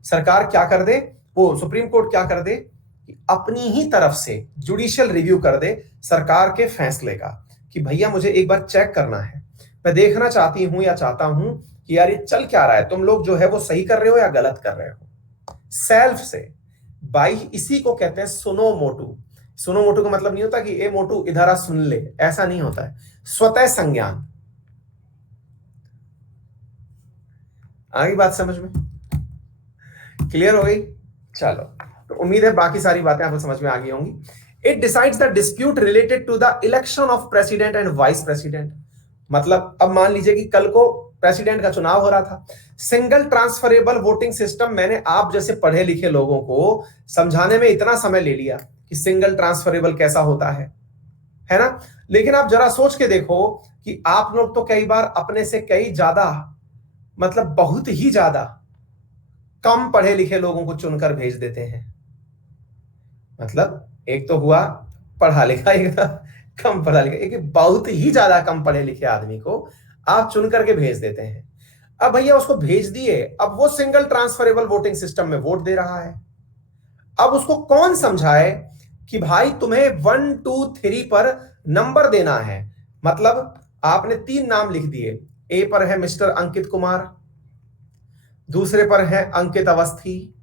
सरकार क्या कर दे, वो सुप्रीम कोर्ट क्या कर दे कि अपनी ही तरफ से जुडिशियल रिव्यू कर दे सरकार के फैसले का, कि भैया मुझे एक बार चेक करना है, मैं देखना चाहती हूं या चाहता हूं कि यार ये चल क्या रहा है, तुम लोग जो है वो सही कर रहे हो या गलत कर रहे हो, सेल्फ से। बाई इसी को कहते हैं सुनो मोटू। सुनो मोटू का मतलब नहीं होता कि ए मोटू इधर आ सुन ले, ऐसा नहीं होता है, स्वतः संज्ञान। आगे बात समझ में क्लियर हो गई? चलो, तो उम्मीद है बाकी सारी बातें आपको समझ में आ गई होंगी। It decides the dispute related to the election of president and vice president. मतलब अब मान लीजिए कि कल को प्रेसिडेंट का चुनाव हो रहा था, सिंगल ट्रांसफरेबल वोटिंग सिस्टम, मैंने आप जैसे पढ़े लिखे लोगों को समझाने में इतना समय ले लिया कि सिंगल ट्रांसफरेबल कैसा होता है ना? लेकिन आप जरा सोच के देखो, कि आप लोग तो कई बार अपने से कई ज्यादा, मतलब बहुत ही ज्यादा कम पढ़े लिखे लोगों को चुनकर भेज देते हैं। मतलब एक तो हुआ पढ़ा लिखा, एक कम पढ़ा लिखा, एक बहुत ही ज्यादा कम पढ़े लिखे आदमी को आप चुन करके भेज देते हैं। अब भैया उसको भेज दिए, अब वो सिंगल ट्रांसफरेबल वोटिंग सिस्टम में वोट दे रहा है। अब उसको कौन समझाए कि भाई तुम्हें 1 2 3 पर नंबर देना है। मतलब आपने 3 नाम लिख दिए, ए पर है मिस्टर अंकित कुमार, दूसरे पर है अंकित अवस्थी,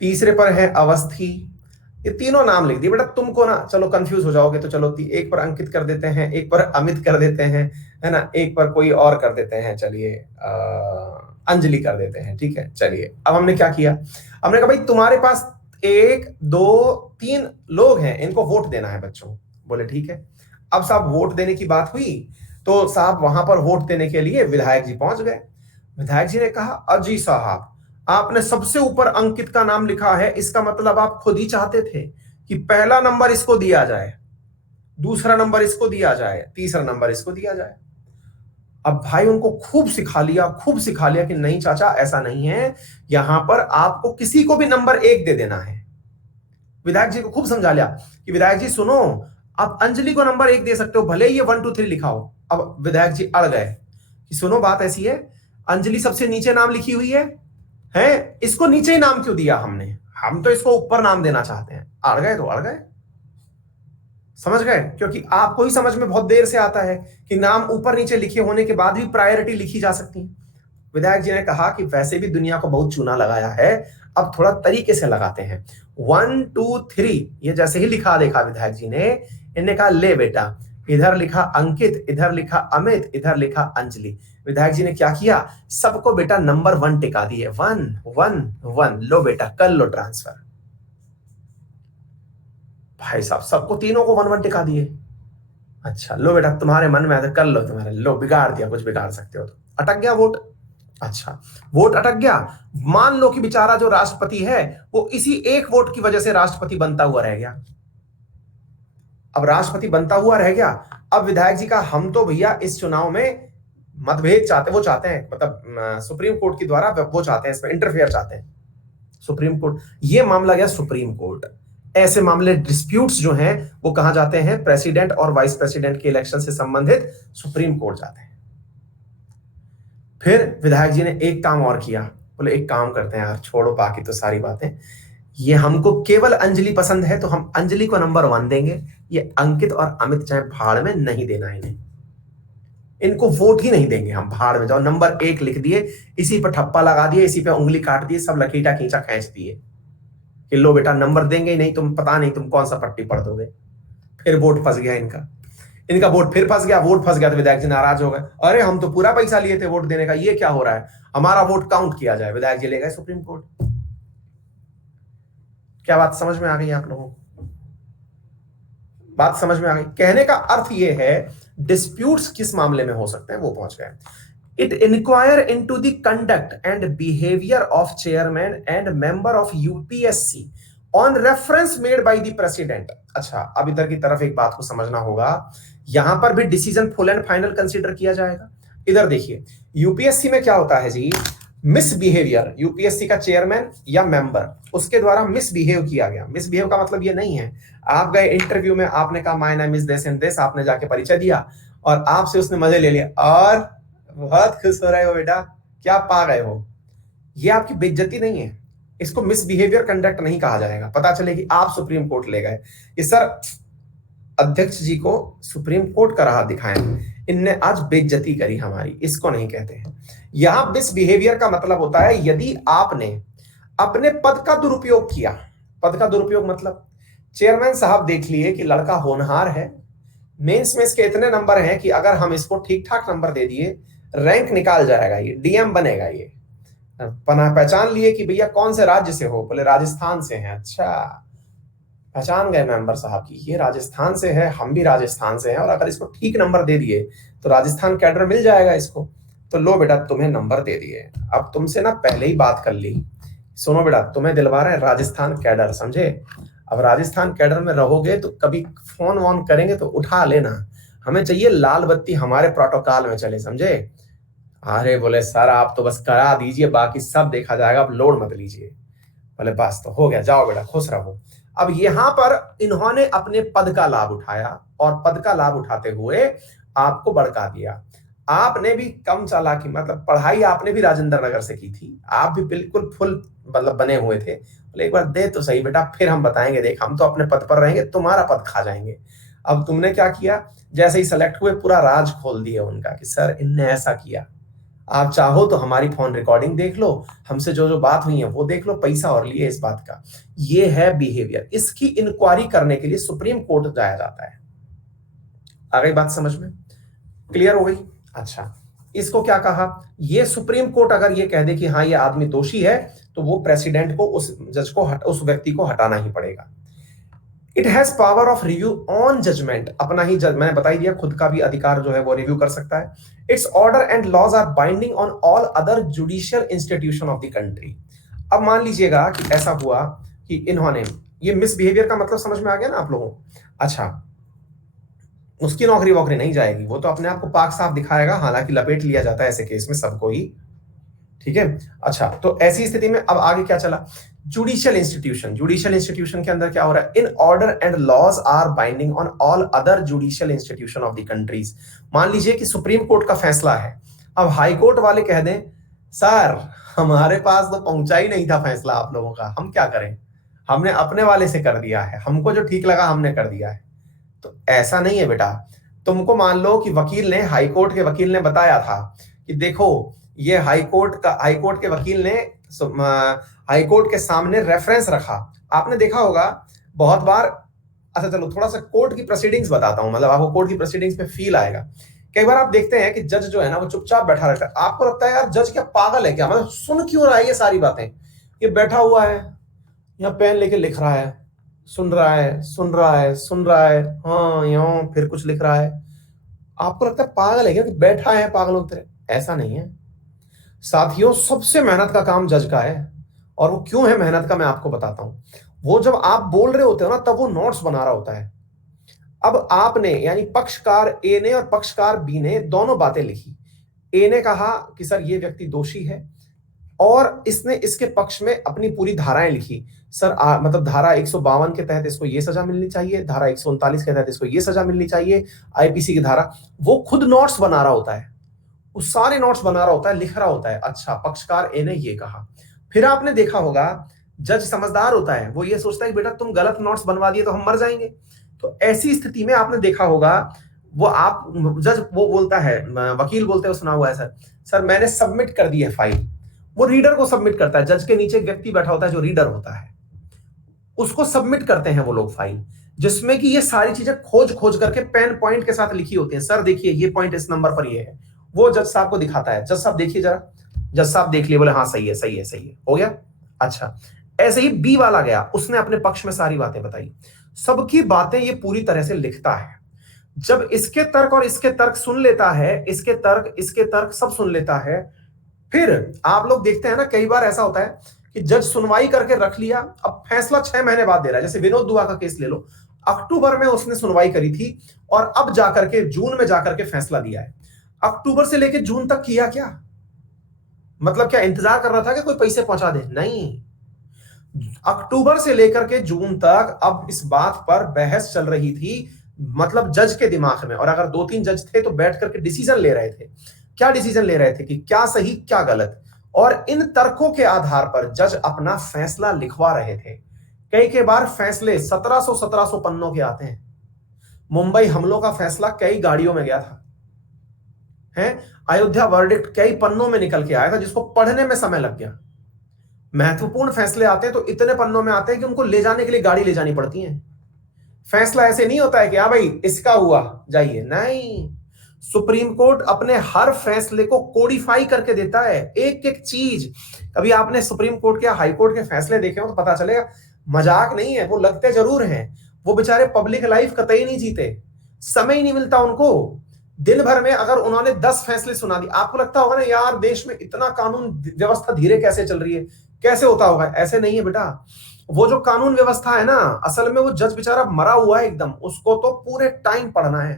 तीसरे पर है अवस्थी। ये तीनों नाम लिख दिए। बेटा तुमको ना, चलो कंफ्यूज हो जाओगे तो चलो एक पर अंकित कर देते हैं, एक पर अमित कर देते हैं, है ना, एक पर कोई और कर देते हैं, चलिए अंजलि कर देते हैं, ठीक है। चलिए अब हमने क्या किया, हमने कहा भाई तुम्हारे पास 1 2 3 लोग हैं, इनको वोट देना है बच्चों। बोले ठीक है। अब साहब वोट देने की बात हुई तो साहब वहां पर वोट देने के लिए विधायक जी पहुंच गए। विधायक जी ने कहा अजी साहब, आपने सबसे ऊपर अंकित का नाम लिखा है, इसका मतलब आप खुद ही चाहते थे कि पहला नंबर इसको दिया जाए, दूसरा नंबर इसको दिया जाए, तीसरा नंबर इसको दिया जाए। अब भाई उनको खूब सिखा लिया, खूब सिखा लिया कि नहीं चाचा ऐसा नहीं है, यहां पर आपको किसी को भी नंबर 1 दे देना है। विधायक जी को खूब समझा लिया कि विधायक जी सुनो, आप अंजलि को नंबर 1 दे सकते हो, भले ही ये 1 2 3 लिखा हो। अब विधायक जी अड़ गए कि सुनो बात ऐसी है, अंजलि सबसे नीचे नाम लिखी हुई है, इसको नीचे ही नाम क्यों दिया हमने, हम तो इसको ऊपर नाम देना चाहते हैं। अड़ गए तो अड़ गए, समझ गए, क्योंकि आपको ही समझ में बहुत देर से आता है कि नाम ऊपर नीचे लिखे होने के बाद भी प्रायोरिटी लिखी जा सकती है। विधायक जी ने कहा कि वैसे भी दुनिया को बहुत चूना लगाया है, अब थोड़ा तरीके से लगाते हैं। 1 2 3 ये जैसे ही लिखा देखा विधायक जी ने, इन्हें कहा ले बेटा, इधर लिखा अंकित, इधर लिखा अमित, इधर लिखा अंजलि। विधायक जी ने क्या किया, सबको बेटा नंबर 1 टिका दिए, 1 1 1, लो बेटा कर लो ट्रांसफर। भाई साहब सबको तीनों को 1 1 टिका दिए। अच्छा लो बेटा तुम्हारे मन में आया कर लो, तुम्हारे लो बिगाड़ दिया, कुछ बिगाड़ सकते हो तो। अटक गया वोट। अच्छा वोट अटक गया, मान लो कि बेचारा जो राष्ट्रपति है वो इसी एक वोट की वजह से राष्ट्रपति बनता हुआ रह गया। अब राष्ट्रपति बनता हुआ रह गया, अब विधायक जी का हम तो भैया इस चुनाव में मतभेद चाहते, वो चाहते हैं, मतलब सुप्रीम कोर्ट के द्वारा वो चाहते हैं, इसमें इंटरफेयर चाहते हैं सुप्रीम कोर्ट। ये मामला गया सुप्रीम कोर्ट। ऐसे मामले डिस्प्यूट्स जो हैं वो कहां जाते हैं, प्रेसिडेंट और वाइस प्रेसिडेंट के इलेक्शन से संबंधित सुप्रीम कोर्ट जाते हैं। फिर विधायक जी ने एक काम और किया, बोले एक काम करते हैं यार, छोड़ो बाकी तो सारी बातें, ये हमको केवल अंजलि पसंद है तो हम अंजलि को नंबर 1 देंगे, ये अंकित और अमित चाहे भाड़ में, नहीं देना इन्हें, इनको वोट ही नहीं देंगे हम, भाड़ में जाओ। नंबर 1 लिख दिए, इसी पर ठप्पा लगा दिए, इसी पे उंगली काट दिए, सब लकीटा खींचा खींच दिए कि लो बेटा नंबर देंगे ही नहीं, तुम पता नहीं तुम कौन सा पट्टी पढ़ दोगे। फिर वोट फंस गया इनका वोट फिर फंस गया, वोट फंस गया तो विधायक जी नाराज हो गए, अरे हम तो पूरा पैसा लिए थे वोट देने का, ये क्या हो रहा है, हमारा वोट काउंट किया जाए। विधायक जी ले गए सुप्रीम कोर्ट। क्या बात समझ में आ गई आप लोगों को? बात समझ में आ गई? कहने का अर्थ ये है डिस्प्यूट्स किस मामले में हो सकते हैं वो पहुंच गए। It inquire into the conduct and behaviour of chairman and member of UPSC on reference made by the president. अच्छा अब इधर की तरफ एक बात को समझना होगा, यहां पर भी decision full and final consider किया जाएगा। इधर देखिए यूपीएससी में क्या होता है जी, मिसबिहेवियर, यूपीएससी का चेयरमैन या मेंबर उसके द्वारा मिसबिहेव किया गया। मिसबिहेव का मतलब ये नहीं है आप गए इंटरव्यू में, आपने कहा my name is this and this, आपने जाके परिचय दिया और आपसे उसने मजे ले लिया और बहुत खुश हो रहे हो बेटा, क्या पा गए हो, ये आपकी बेइज्जती नहीं है, इसको मिसबिहेवियर कंडक्ट नहीं कहा जाएगा। पता चले कि आप सुप्रीम कोर्ट ले गए, ये सर अध्यक्ष जी को सुप्रीम कोर्ट का राह दिखाएं, इनने आज बेइज्जती करी हमारी, इसको नहीं कहते हैं। यहां मिसबिहेवियर का मतलब होता है यदि आपने अपने पद का दुरुपयोग किया। पद का दुरुपयोग मतलब चेयरमैन साहब देख लिए कि लड़का होनहार है, मेंस में इसके इतने नंबर हैं कि अगर हम इसको ठीक ठाक नंबर दे दिए रैंक निकाल जाएगा, ये डीएम बनेगा, ये पहचान लिए कि भैया कौन से राज्य से हो, बोले राजस्थान से हैं। अच्छा पहचान गए मेंबर साहब की ये राजस्थान से है, हम भी राजस्थान से हैं, और अगर इसको ठीक नंबर दे दिए तो राजस्थान कैडर मिल जाएगा इसको, तो लो बेटा तुम्हें नंबर दे दिए। अब तुमसे ना पहले ही बात कर ली, सुनो बेटा तुम्हें दिलवा रहे हैं राजस्थान कैडर, समझे। अब राजस्थान कैडर में रहोगे तो कभी फोन वोन करेंगे तो उठा लेना, हमें चाहिए लाल बत्ती हमारे प्रोटोकॉल में चले, समझे? अरे बोले सर आप तो बस करा दीजिए, बाकी सब देखा जाएगा, आप लोड मत लीजिए। बोले बस तो हो गया, जाओ बेटा खुश रहो। अब यहां पर इन्होंने अपने पद का लाभ उठाया और पद का लाभ उठाते हुए आपको भड़का दिया। आपने भी कम चालाकी, मतलब पढ़ाई आपने भी राजेंद्र नगर से की थी, आप भी बिल्कुल फुल मतलब बने हुए थे। बोले एक बार दे तो सही बेटा, फिर हम बताएंगे, देख हम तो अपने पद पर रहेंगे, तुम्हारा पद खा जाएंगे। अब तुमने क्या किया, जैसे ही सेलेक्ट हुए पूरा राज खोल दिया उनका कि सर इनने ऐसा किया। आप चाहो तो हमारी फोन रिकॉर्डिंग देख लो, हमसे जो जो बात हुई है वो देख लो, पैसा और लिए इस बात का। ये है बिहेवियर। इसकी इंक्वायरी करने के लिए सुप्रीम कोर्ट जाया जाता है। आ गई बात समझ में? क्लियर हो गई? अच्छा, इसको क्या कहा, ये सुप्रीम कोर्ट अगर ये कह दे कि हाँ ये आदमी दोषी है, तो वो प्रेसिडेंट को उस जज को उस व्यक्ति को हटाना ही पड़ेगा। It has power of review on judgement, अपना ही मैंने बता ही दिया, खुद का भी अधिकार जो है वो रिव्यू कर सकता है। Its order and laws are binding on all other judicial institution of the country. अब मान लीजिएगा कि ऐसा हुआ कि इन्होंने, ये मिसबिहेवियर का मतलब समझ में आ गया ना आप लोगों को? अच्छा, उसकी नौकरी वोकरी नहीं जाएगी, वो तो अपने आप को पाक साफ दिखाएगा, हालांकि लपेट लिया जाता है ऐसे केस में सबको ही, ठीक है। अच्छा, तो ऐसी स्थिति में अब आगे क्या चला, जुडिशियल इंस्टीट्यूशन, जुडिशियल इंस्टीट्यूशन के अंदर क्या हो रहा है, in order and laws are binding on all other judicial institution of the countries. मान लीजिए कि सुप्रीम कोर्ट का फैसला है, अब हाई कोर्ट वाले कह दें सर हमारे पास तो पहुंचा ही नहीं था फैसला आप लोगों का, हम क्या करें, हमने अपने वाले से कर दिया है, हमको जो ठीक लगा हमने कर दिया है। तो ऐसा नहीं है बेटा, तुमको मान लो कि वकील ने, हाई कोर्ट के वकील ने बताया था कि देखो ये हाई कोर्ट के वकील ने हाई कोर्ट के सामने रेफरेंस रखा, आपने देखा होगा बहुत बार। अच्छा चलो थोड़ा सा कोर्ट की प्रोसीडिंग्स बताता हूं, मतलब आपको कोर्ट की प्रोसीडिंग्स में फील आएगा। कई बार आप देखते हैं कि जज जो है ना वो चुपचाप बैठा रहता है, आपको लगता है यार जज क्या पागल है क्या, मतलब सुन क्यों रहा है ये सारी बातें, ये बैठा हुआ है यहाँ पेन लेके लिख रहा है, सुन रहा है सुन रहा है सुन रहा है, हाँ यूं फिर कुछ लिख रहा है, आपको लगता है पागल है क्या कि बैठा है पागलों तरह। ऐसा नहीं है साथियों, सबसे मेहनत का काम जज का है, और वो क्यों है मेहनत का मैं आपको बताता हूं। वो जब आप बोल रहे होते हो ना तब वो नोट्स बना रहा होता है। अब आपने यानी पक्षकार ए ने और पक्षकार बी ने दोनों बातें लिखी। ए ने कहा कि सर ये व्यक्ति दोषी है, और इसने इसके पक्ष में अपनी पूरी धाराएं लिखी। सर मतलब धारा 152 के तहत इसको ये सजा मिलनी चाहिए, धारा 139 के तहत इसको ये सजा मिलनी चाहिए, आईपीसी की धारा, वो खुद नोट्स बना रहा होता है, वो सारे नोट्स बना रहा होता है, लिख रहा होता है, अच्छा पक्षकार ए ने ये कहा। फिर आपने देखा होगा जज समझदार होता है, वो ये सोचता है कि बेटा तुम गलत नोट्स बनवा दिए तो हम मर जाएंगे। तो ऐसी स्थिति में आपने देखा होगा वो आप जज वो बोलता है, वकील बोलते हैं सुना हुआ है सर मैंने सबमिट कर दी है फाइल, वो रीडर को सबमिट करता है, जज के नीचे एक व्यक्ति बैठा होता है जो रीडर होता है, उसको सबमिट करते हैं वो लोग फाइल, जिसमें कि ये सारी चीजें खोज खोज करके पेन पॉइंट के साथ लिखी होती हैं। सर देखिए ये पॉइंट इस नंबर पर ये है, वो जज साहब को दिखाता है, जज साहब देखिए जरा, जज साहब देख लिए, बोले हाँ सही है सही है सही है, हो गया। अच्छा, ऐसे ही बी वाला गया, उसने अपने पक्ष में सारी बातें बताई, सबकी बातें ये पूरी तरह से लिखता है। जब इसके तर्क और इसके तर्क सुन लेता है, इसके तर्क सब सुन लेता है, फिर आप लोग देखते हैं ना कई बार ऐसा होता है कि जज सुनवाई करके रख लिया, अब फैसला 6 महीने बाद दे रहा है। जैसे विनोद दुआ का केस ले लो, अक्टूबर में उसने सुनवाई करी थी और अब जाकर के जून में जाकर के फैसला दिया है। अक्टूबर से लेकर जून तक किया क्या, मतलब क्या इंतजार कर रहा था कि कोई पैसे पहुंचा दे? नहीं, अक्टूबर से लेकर के जून तक अब इस बात पर बहस चल रही थी, मतलब जज के दिमाग में, और अगर 2-3 जज थे तो बैठ करके डिसीजन ले रहे थे। क्या डिसीजन ले रहे थे कि क्या सही क्या गलत, और इन तर्कों के आधार पर जज अपना फैसला लिखवा रहे थे। कई के बार फैसले 1700 पन्नों के आते हैं। मुंबई हमलों का फैसला कई गाड़ियों में गया था, है अयोध्या वर्डिक्ट कई पन्नों में निकल के आया था, जिसको पढ़ने में समय लग गया। महत्वपूर्ण फैसले आते हैं तो इतने पन्नों में आते हैं कि उनको ले जाने के लिए गाड़ी ले जानी पड़ती है। फैसला ऐसे नहीं होता है कि हाँ भाई इसका हुआ जाइए, नहीं, सुप्रीम कोर्ट अपने हर फैसले को कोडिफाई करके देता है, एक एक चीज। कभी आपने सुप्रीम कोर्ट के हाई कोर्ट के फैसले देखे हो तो पता चलेगा, मजाक नहीं है, वो लगते जरूर हैं। वो बेचारे पब्लिक लाइफ कतई नहीं जीते, समय ही नहीं मिलता उनको। दिन भर में अगर उन्होंने 10 फैसले सुना दिए, आपको लगता होगा ना यार देश में इतना कानून व्यवस्था धीरे कैसे चल रही है, कैसे होता होगा? ऐसे नहीं है बेटा, वो जो कानून व्यवस्था है ना, असल में वो जज बेचारा मरा हुआ है एकदम, उसको तो पूरे टाइम पढ़ना है,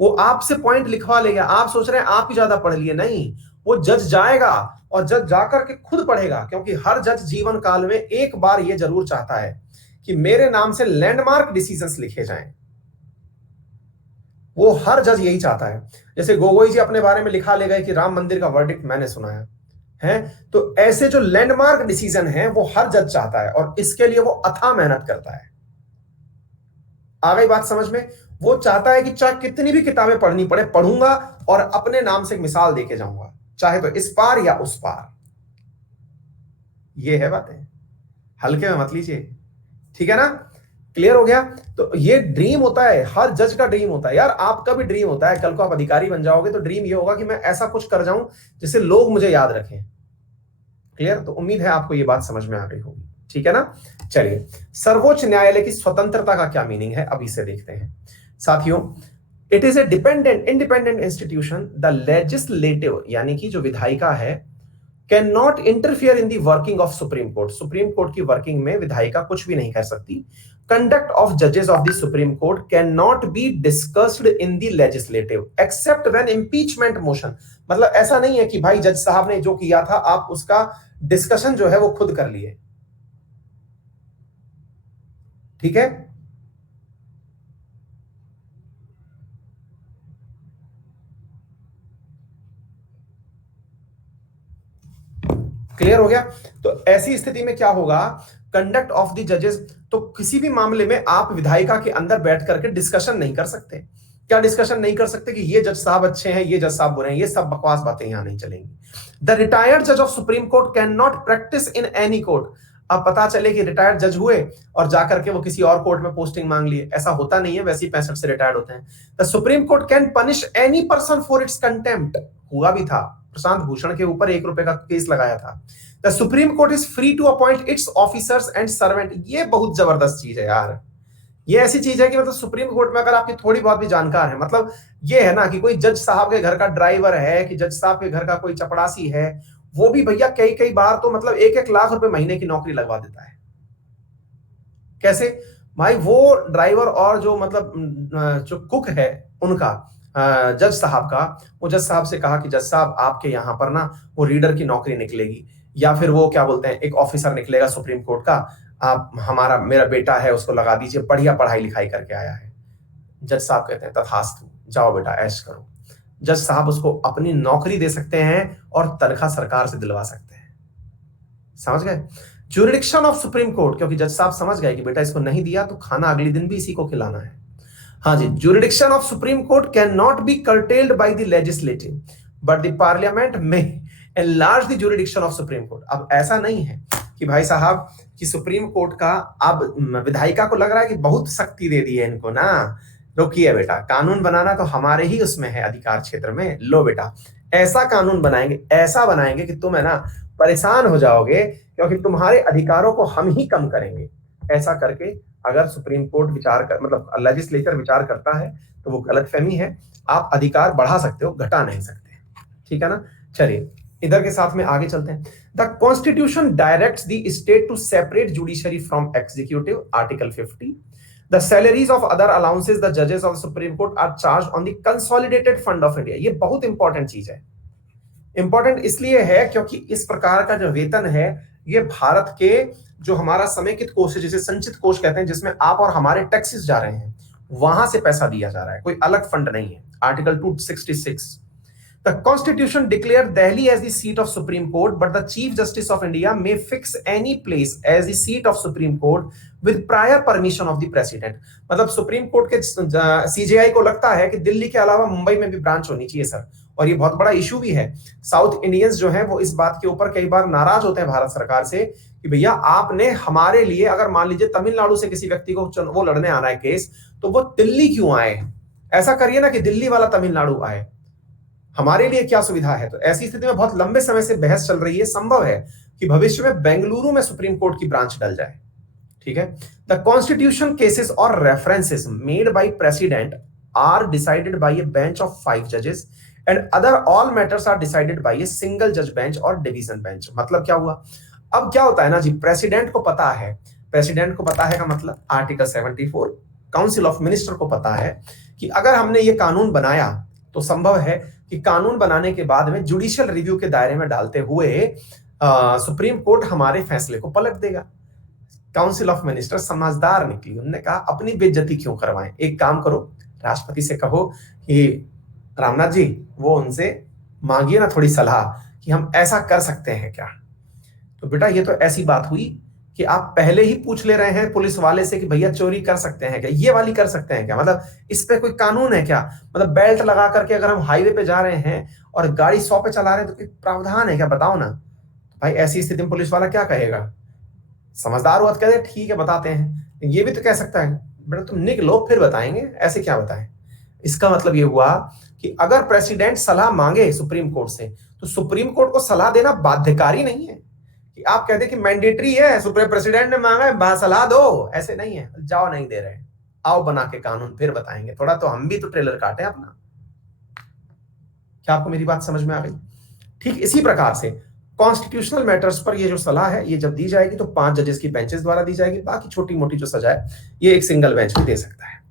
वो आपसे पॉइंट लिखवा लेगा। आप सोच रहे हैं आप ही ज्यादा पढ़ लिए, नहीं, वो जज जाएगा और जज जाकर के खुद पढ़ेगा, क्योंकि हर जज जीवन काल में एक बार ये जरूर चाहता है कि मेरे नाम से लैंडमार्क डिसीजंस लिखे जाएं। वो हर जज यही चाहता है। जैसे गोगोई जी अपने बारे में लिखा ले गए कि राम मंदिर का वर्डिक्ट मैंने सुनाया है, तो ऐसे जो लैंडमार्क डिसीजन है वो हर जज चाहता है, और इसके लिए वो अथाह मेहनत करता है। आ गई बात समझ में? वो चाहता है कि चाहे कितनी भी किताबें पढ़नी पड़े, पढ़ूंगा और अपने नाम से एक मिसाल देके जाऊंगा, चाहे तो इस पार या उस पार। ये है बातें, हल्के में मत लीजिए, ठीक है ना? क्लियर हो गया? तो ये ड्रीम होता है, हर जज का ड्रीम होता है यार, आपका भी ड्रीम होता है। कल को आप अधिकारी बन जाओगे तो ड्रीम ये होगा कि मैं ऐसा कुछ कर जाऊं जिससे लोग मुझे याद रखें। क्लियर? तो उम्मीद है आपको ये बात समझ में आ गई होगी, ठीक है ना? चलिए, सर्वोच्च न्यायालय की स्वतंत्रता का क्या मीनिंग है, अभी से देखते हैं साथियों। It is a dependent independent institution, the legislative यानी कि जो विधायिका है, can not interfere in the working of Supreme court. Supreme court की वर्किंग में विधायिका कुछ भी नहीं कर सकती। कंडक्ट ऑफ जजेस of the supreme Court can not be discussed in the legislative except when impeachment motion. मतलब ऐसा नहीं है कि भाई जज साहब ने जो किया था आप उसका डिस्कशन जो है वो खुद कर लिए, ठीक है? क्लियर हो गया? तो ऐसी स्थिति में क्या होगा, कंडक्ट ऑफ द जजेस, तो किसी भी मामले में आप विधायिका के अंदर बैठ करके डिस्कशन नहीं कर सकते। क्या डिस्कशन नहीं कर सकते? कि ये जज साहब अच्छे हैं, ये जज साहब बुरे हैं, ये सब बकवास बातें यहां नहीं चलेंगी। द रिटायर्ड जज of Supreme Court can not practice in any court. अब पता चले कि रिटायर्ड जज हुए और जाकर के वो किसी और कोर्ट में पोस्टिंग मांग लिए, ऐसा होता नहीं है, वैसे ही 65 से रिटायर्ड होते हैं। The supreme Court can punish any person for its contempt. हुआ भी था, प्रशांत भूषण के ऊपर 1 रुपए का केस लगाया था। The supreme court is free to appoint its officers and servant. ये बहुत जबरदस्त चीज है यार। ये ऐसी चीज है कि मतलब सुप्रीम कोर्ट में अगर आपकी थोड़ी बहुत भी जानकार है, मतलब ये है ना कि कोई जज साहब के घर का ड्राइवर है, कि जज साहब के घर का कोई चपड़ासी है, वो भी भैया कई कई बार तो मतलब 1-1 लाख रुपए महीने की नौकरी लगवा देता है। कैसे भाई? वो ड्राइवर और जो मतलब जो कुक है उनका, जज साहब का, वो जज साहब से कहा कि जज साहब आपके यहाँ पर ना वो रीडर की नौकरी निकलेगी, या फिर वो क्या बोलते हैं एक ऑफिसर निकलेगा सुप्रीम कोर्ट का, आप हमारा मेरा बेटा है उसको लगा दीजिए, बढ़िया पढ़ाई लिखाई करके आया है। जज साहब कहते हैं तथास्तु, जाओ बेटा ऐश करो। जज साहब उसको अपनी नौकरी दे सकते हैं और तनख्वाह सरकार से दिलवा सकते हैं। समझ गए? ज्यूरिडिक्शन ऑफ सुप्रीम कोर्ट, क्योंकि जज साहब समझ गए कि बेटा इसको नहीं दिया तो खाना अगले दिन भी इसी को खिलाना है। हाँ जी, jurisdiction of Supreme Court can not be curtailed by the legislative but the parliament may enlarge the jurisdiction of Supreme Court. अब ऐसा नहीं है कि भाई साहब कि सुप्रीम कोर्ट का अब विधायिका को लग रहा है कि बहुत शक्ति दे दी है इनको ना, रोकिए बेटा, कानून बनाना तो हमारे ही उसमें है अधिकार क्षेत्र में, लो बेटा ऐसा कानून बनाएंगे, ऐसा बनाएंगे कि तुम है ना परेशान हो जाओगे, क्योंकि तुम्हारे अधिकारों को हम ही कम करेंगे। ऐसा करके अगर सुप्रीम कोर्ट विचार कर मतलब लेजिस्लेचर विचार करता है तो वो गलतफहमी है। आप अधिकार बढ़ा सकते हो, घटा नहीं सकते, ठीक है ना? चलिए इधर के साथ में आगे चलते हैं। The constitution directs the state to separate judiciary from executive, article 50। The salaries of other allowances the judges of the Supreme Court are charged on the consolidated fund of India। ये बहुत इंपॉर्टेंट चीज है। Important इसलिए है क्योंकि इस प्रकार का जो वेतन है ये भारत के जो हमारा समेकित कोष है, जिसे संचित कोष कहते हैं, जिसमें आप और हमारे टैक्सेस जा रहे हैं, वहां से पैसा दिया जा रहा है, कोई अलग फंड नहीं है। Article 266। The Constitution declared Delhi as the seat of Supreme Court, but the Chief Justice of India may fix any place as the seat of Supreme Court with prior permission of the President। मतलब supreme court के CJI को लगता है कि दिल्ली के अलावा मुंबई में भी ब्रांच होनी चाहिए सर, और ये बहुत बड़ा इशू भी है। साउथ इंडियंस जो हैं वो इस बात के ऊपर कई बार नाराज होते हैं भारत सरकार से कि भैया आपने हमारे लिए, अगर मान लीजिए तमिलनाडु से किसी व्यक्ति को वो लड़ने आना है केस, तो वो दिल्ली क्यों आए? ऐसा करिए ना कि दिल्ली वाला तमिलनाडु आए, हमारे लिए क्या सुविधा है? तो ऐसी स्थिति में बहुत लंबे समय से बहस चल रही है, संभव है कि भविष्य में बेंगलुरु में सुप्रीम कोर्ट की ब्रांच डल जाए, ठीक है? द कॉन्स्टिट्यूशन केसेस और references made by president are decided by A bench of 5 जजेस and other all matters are decided by a single जज बेंच और डिवीजन बेंच। मतलब क्या हुआ? अब क्या होता है ना जी, प्रेसिडेंट को पता है, प्रेसिडेंट को पता है का मतलब आर्टिकल 74 काउंसिल ऑफ मिनिस्टर को पता है कि अगर हमने ये कानून बनाया तो संभव है कि कानून बनाने के बाद में जुडिशियल रिव्यू के दायरे में डालते हुए सुप्रीम कोर्ट हमारे फैसले को पलट देगा। काउंसिल ऑफ मिनिस्टर समझदार निकली, उन्होंने कहा अपनी बेइज्जती क्यों करवाएं, एक काम करो, राष्ट्रपति से कहो कि रामनाथ जी वो उनसे मांगिए ना थोड़ी सलाह कि हम ऐसा कर सकते हैं क्या। तो बेटा ये तो ऐसी बात हुई कि आप पहले ही पूछ ले रहे हैं पुलिस वाले से कि भैया चोरी कर सकते हैं क्या, ये वाली कर सकते हैं क्या, मतलब इस पे कोई कानून है क्या, मतलब बेल्ट लगा करके अगर हम हाईवे पे जा रहे हैं और गाड़ी 100 पे चला रहे हैं तो कोई प्रावधान है क्या, बताओ ना। भाई ऐसी स्थिति में पुलिस वाला क्या कहेगा, समझदार हुआ तो कहते ठीक है बताते हैं, ये भी तो कह सकता है बेटा तुम निकलो फिर बताएंगे, ऐसे क्या बताएं। इसका मतलब ये हुआ कि अगर प्रेसिडेंट सलाह मांगे सुप्रीम कोर्ट से तो सुप्रीम कोर्ट को सलाह देना बाध्यकारी नहीं है कि आप कहते कि मैंडेटरी है, सुप्रीम प्रेसिडेंट ने मांगा है सलाह दो, ऐसे नहीं है, जाओ नहीं दे रहे, आओ बना के कानून फिर बताएंगे, थोड़ा तो हम भी तो ट्रेलर काटे अपना। क्या आपको मेरी बात समझ में आ गई? ठीक इसी प्रकार से कॉन्स्टिट्यूशनल मैटर्स पर ये जो सलाह है ये जब दी जाएगी तो 5 जजेस की बेंचेस द्वारा दी जाएगी, बाकी छोटी मोटी जो सजा है ये एक सिंगल बेंच भी दे सकता है।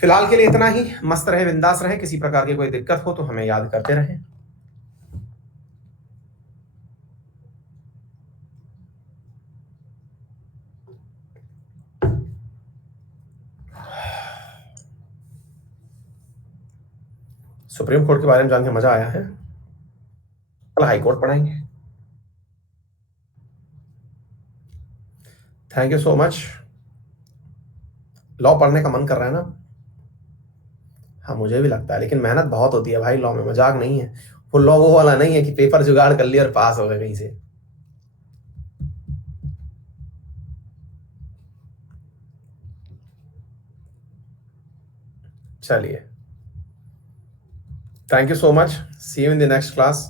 फिलहाल के लिए इतना ही, मस्त रहे, बिंदास रहे, किसी प्रकार की कोई दिक्कत हो तो हमें याद करते रहें। सुप्रीम कोर्ट के बारे में जान के मजा आया है, कल हाई कोर्ट पढ़ाएंगे। Thank you so much. Law पढ़ने का मन कर रहा है ना? हाँ मुझे भी लगता है, लेकिन मेहनत बहुत होती है भाई लॉ में, मजाक नहीं है। वो लॉ वो वाला नहीं है कि पेपर जुगाड़ कर लिया और पास हो गए कहीं से। चलिए, thank you so much, see you in the next class.